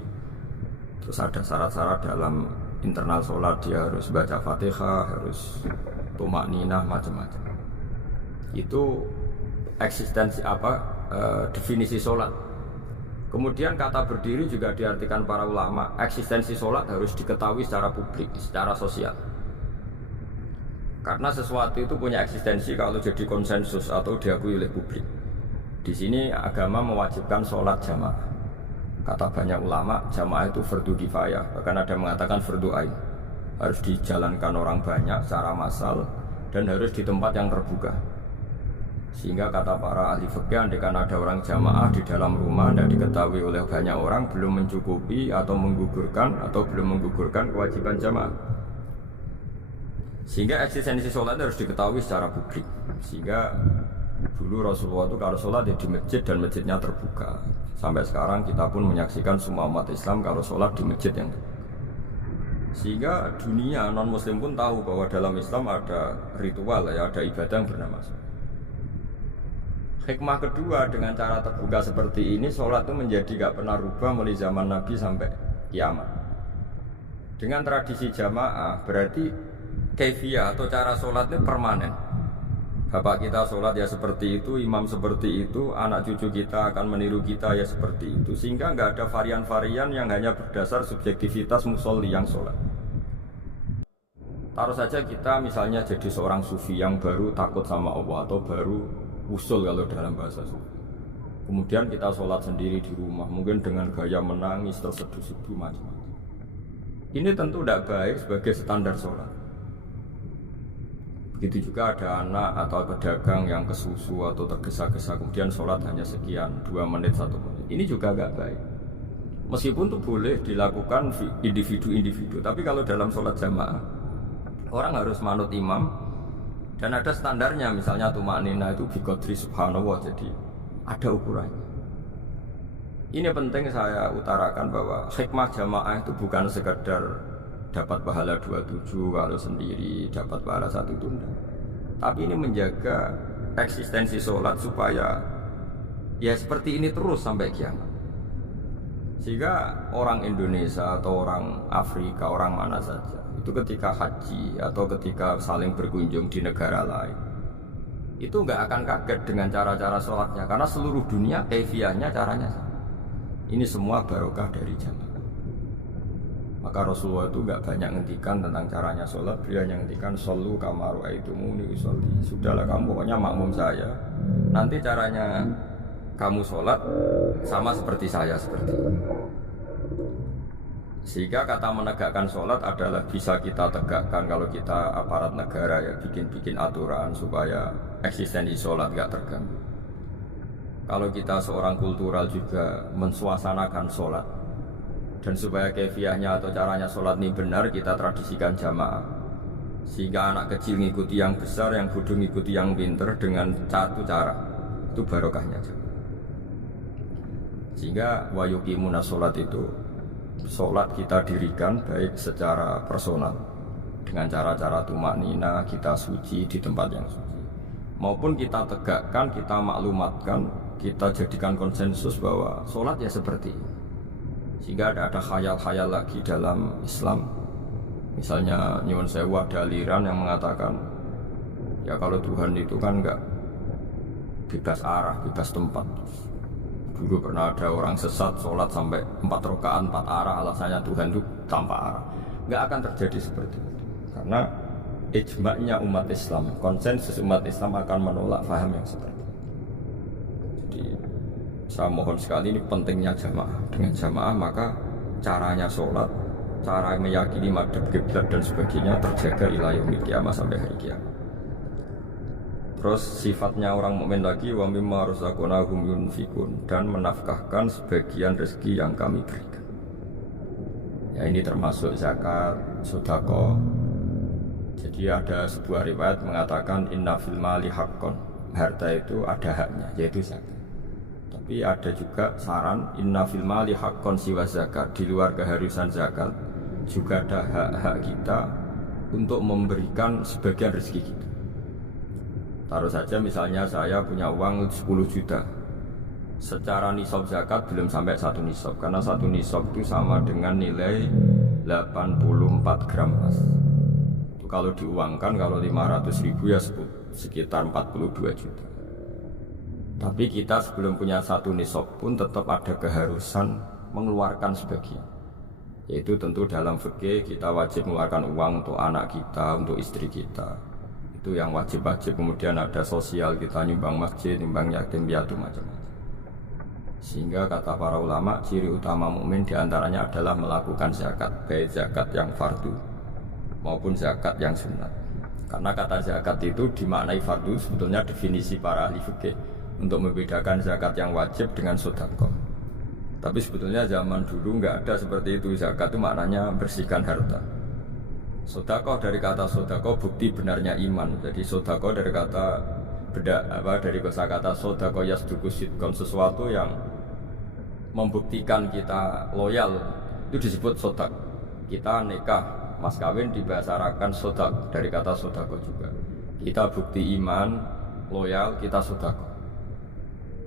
Terus ada syarat-syarat dalam internal sholat, dia harus baca Fatihah, harus tumak ninah, macam-macam. Itu eksistensi definisi sholat. Kemudian kata berdiri juga diartikan para ulama, eksistensi sholat harus diketahui secara publik, secara sosial. Karena sesuatu itu punya eksistensi kalau jadi konsensus atau diakui oleh publik. Di sini agama mewajibkan sholat jamaah. Kata banyak ulama, jamaah itu fardu kifayah, bahkan ada yang mengatakan fardu ain. Harus dijalankan orang banyak secara massal dan harus di tempat yang terbuka. Sehingga kata para ahli fikih, andaikan ada orang jamaah di dalam rumah dan diketahui oleh banyak orang belum mencukupi atau belum menggugurkan kewajiban jamaah. Sehingga eksistensi sholat harus diketahui secara publik. Sehingga dulu Rasulullah itu kalau sholat di masjid dan masjidnya terbuka. Sampai sekarang kita pun menyaksikan semua umat Islam kalau sholat di masjid yang terbuka. Sehingga dunia non muslim pun tahu bahwa dalam Islam ada ritual, ada ibadah yang bernama sholat. Hikmah kedua dengan cara terbuka seperti ini, sholat itu menjadi gak pernah rubah mulai zaman Nabi sampai kiamat. Dengan tradisi jamaah berarti kaifiyah atau cara sholat itu permanen. Bapak kita sholat ya seperti itu, imam seperti itu, anak cucu kita akan meniru kita ya seperti itu. Sehingga gak ada varian-varian yang hanya berdasar subjektivitas musolli yang sholat. Taruh saja kita misalnya jadi seorang sufi yang baru takut sama Allah atau baru usul kalau dalam bahasa sufi. Kemudian kita sholat sendiri di rumah, mungkin dengan gaya menangis, terseduh-seduh macam-macam. Ini tentu tidak baik sebagai standar sholat. Begitu juga ada anak atau pedagang yang kesusu atau tergesa-gesa, kemudian sholat hanya sekian, 2 menit, 1 menit. Ini juga tidak baik. Meskipun itu boleh dilakukan individu-individu, tapi kalau dalam sholat jamaah, orang harus manut imam. Dan ada standarnya, misalnya tumak ninah itu biqadri subhanallah, jadi ada ukurannya. Ini penting saya utarakan bahwa hikmah jamaah itu bukan sekedar dapat pahala 27 kalau sendiri, dapat pahala 1 tunda. Tapi ini menjaga eksistensi sholat supaya ya seperti ini terus sampai kiamat. Sehingga orang Indonesia atau orang Afrika, orang mana saja, itu ketika haji atau ketika saling berkunjung di negara lain, itu nggak akan kaget dengan cara-cara sholatnya, karena seluruh dunia kaifiyahnya caranya sama. Ini semua barokah dari jamaah. Maka Rasulullah itu nggak banyak ngendikan tentang caranya sholat, beliau hanya ngendikan shollu kama ra'aitumuni usolli. Sudahlah kamu pokoknya makmum saya, nanti caranya kamu sholat sama seperti saya seperti ini. Sehingga kata menegakkan sholat adalah bisa kita tegakkan kalau kita aparat negara ya, bikin aturan supaya eksistensi sholat gak terganggu. Kalau kita seorang kultural juga mensuasanakan sholat, dan supaya kefiahnya atau caranya sholat ini benar, kita tradisikan jamaah. Sehingga anak kecil ngikuti yang besar, yang bodoh ngikuti yang pinter dengan satu cara, itu barokahnya jamaah. Sehingga wa yuqimunas sholat itu, sholat kita dirikan baik secara personal dengan cara-cara tumak nina, kita suci di tempat yang suci, maupun kita tegakkan, kita maklumatkan, kita jadikan konsensus bahwa sholat ya seperti ini. Sehingga ada khayal-khayal lagi dalam Islam. Misalnya nyuwun sewu ada aliran yang mengatakan Ya kalau Tuhan itu kan enggak bebas arah, bebas tempat. Dulu pernah ada orang sesat sholat sampai 4 rakaat 4 arah, alasannya Tuhan itu tanpa arah. Enggak akan terjadi seperti itu. Karena ijma'nya umat Islam, konsensus umat Islam akan menolak paham yang seperti itu. Jadi saya mohon sekali, ini pentingnya jamaah. Dengan jamaah maka caranya sholat, cara meyakini madhab kiblat dan sebagainya terjaga ila yaumil qiyamah, sampai hari kiamat. Terus sifatnya orang mukmin lagi, wa mimma razaqnahum yunfikun, dan menafkahkan sebagian rezeki yang kami berikan. Ya ini termasuk zakat, sedekah. Jadi ada sebuah riwayat mengatakan inna fil mali haqqon, harta itu ada haknya, yaitu zakat. Tapi ada juga saran inna fil mali haqqon siwa zakat, di luar keharusan zakat juga ada hak-hak kita untuk memberikan sebagian rezeki kita. Taruh saja misalnya saya punya uang 10 juta. Secara nisab zakat belum sampai 1 nisab, karena 1 nisab itu sama dengan nilai 84 gram emas. Itu kalau diuangkan, kalau 500 ribu ya sekitar 42 juta. Tapi kita sebelum punya 1 nisab pun tetap ada keharusan mengeluarkan sebagian. Yaitu tentu dalam fikih kita wajib mengeluarkan uang untuk anak kita, untuk istri kita. Itu yang wajib-wajib. Kemudian ada sosial, kita nyumbang masjid, nyumbang yatim piatu, macam-macam. Sehingga kata para ulama, ciri utama mukmin diantaranya adalah melakukan zakat, baik zakat yang fardu maupun zakat yang sunat. Karena kata zakat itu dimaknai fardu, sebetulnya definisi para ahli fikih untuk membedakan zakat yang wajib dengan sedekah. Tapi sebetulnya zaman dulu nggak ada seperti itu. Zakat itu maknanya bersihkan harta. Sedekah dari kata sedekah bukti benarnya iman. Jadi sedekah dari kata dari kosakata sedekah yasduqu sidqan, sesuatu yang membuktikan kita loyal itu disebut sedekah. Kita nikah, mas kawin dibahasarakan sedekah dari kata sedekah juga. Kita bukti iman, loyal, kita sedekah.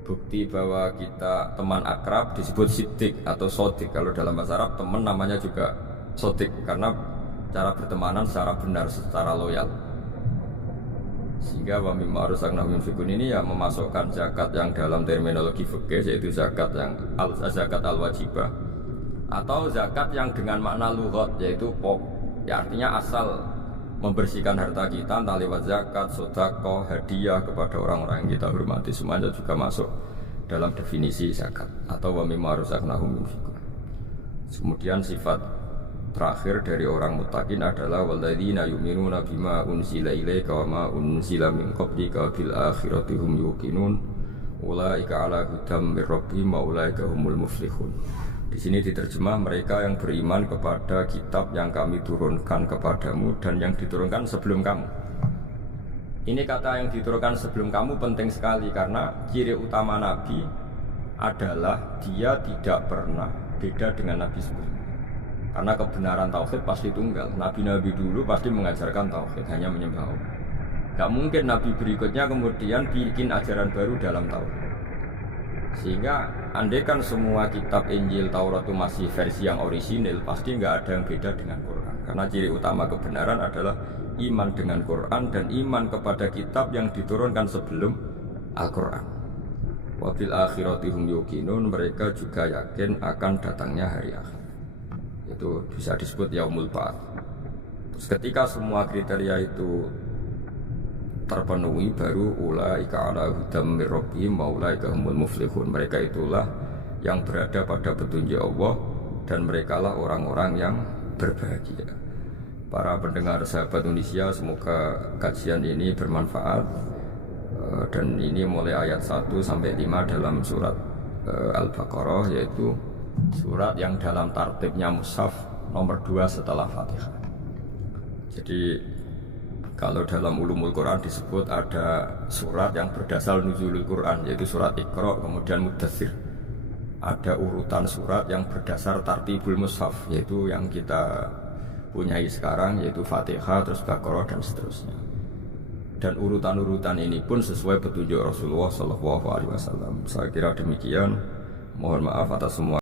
Bukti bahwa kita teman akrab disebut siddiq atau sodik. Kalau dalam bahasa Arab teman namanya juga sodik, karena cara bertemanan secara benar, secara loyal. Sehingga wa mimma razaqnahum yunfikun ini ya memasukkan zakat yang dalam terminologi fikih, yaitu zakat yang zakat al-wajibah, atau zakat yang dengan makna lughat, yaitu ya artinya asal membersihkan harta kita, entah lewat zakat, sedekah, hadiah kepada orang-orang yang kita hormati, semuanya juga masuk dalam definisi zakat atau wa mimma razaqnahum yunfikun. Kemudian sifat terakhir dari orang muttaqin adalah walladzina yu'minuna bima unzila ilaika wa ma unzila min qablika bil akhirati hum yuqinun ulaika ala hudam mir rabbihim wa ulaika humul muflihun. Di sini diterjemah mereka yang beriman kepada kitab yang kami turunkan kepadamu dan yang diturunkan sebelum kamu. Ini kata yang diturunkan sebelum kamu penting sekali, karena ciri utama Nabi adalah dia tidak pernah beda dengan Nabi sebelumnya. Karena kebenaran tauhid pasti tunggal. Nabi-nabi dulu pasti mengajarkan tauhid, hanya menyembah Allah. Gak mungkin Nabi berikutnya kemudian bikin ajaran baru dalam tauhid. Sehingga andaikan semua kitab Injil, Taurat itu masih versi yang orisinil, pasti nggak ada yang beda dengan Quran. Karena ciri utama kebenaran adalah iman dengan Quran dan iman kepada kitab yang diturunkan sebelum Al-Quran. Wabil akhirati hum yuqinun, mereka juga yakin akan datangnya hari akhir. Itu bisa disebut yaumul ba'ats. Terus ketika semua kriteria itu terpenuhi, baru ulaika ala hudam mir rabbihim wa ulaika humul muflihun. Mereka itulah yang berada pada petunjuk Allah dan merekalah orang-orang yang berbahagia. Para pendengar sahabat Indonesia, semoga kajian ini bermanfaat. Dan ini mulai ayat 1 sampai 5 dalam surat Al-Baqarah, yaitu surat yang dalam tartibnya mushaf nomor 2 setelah Fatihah. Jadi kalau dalam ulumul Quran disebut ada surat yang berdasar nuzulul Quran, yaitu surat Iqra, kemudian Mudaththir. Ada urutan surat yang berdasar tartibul mushaf, yaitu yang kita punyai sekarang, yaitu Fatihah, terus Baqarah dan seterusnya. Dan urutan-urutan ini pun sesuai petunjuk Rasulullah SAW. Saya kira demikian. Mohon maaf atas semua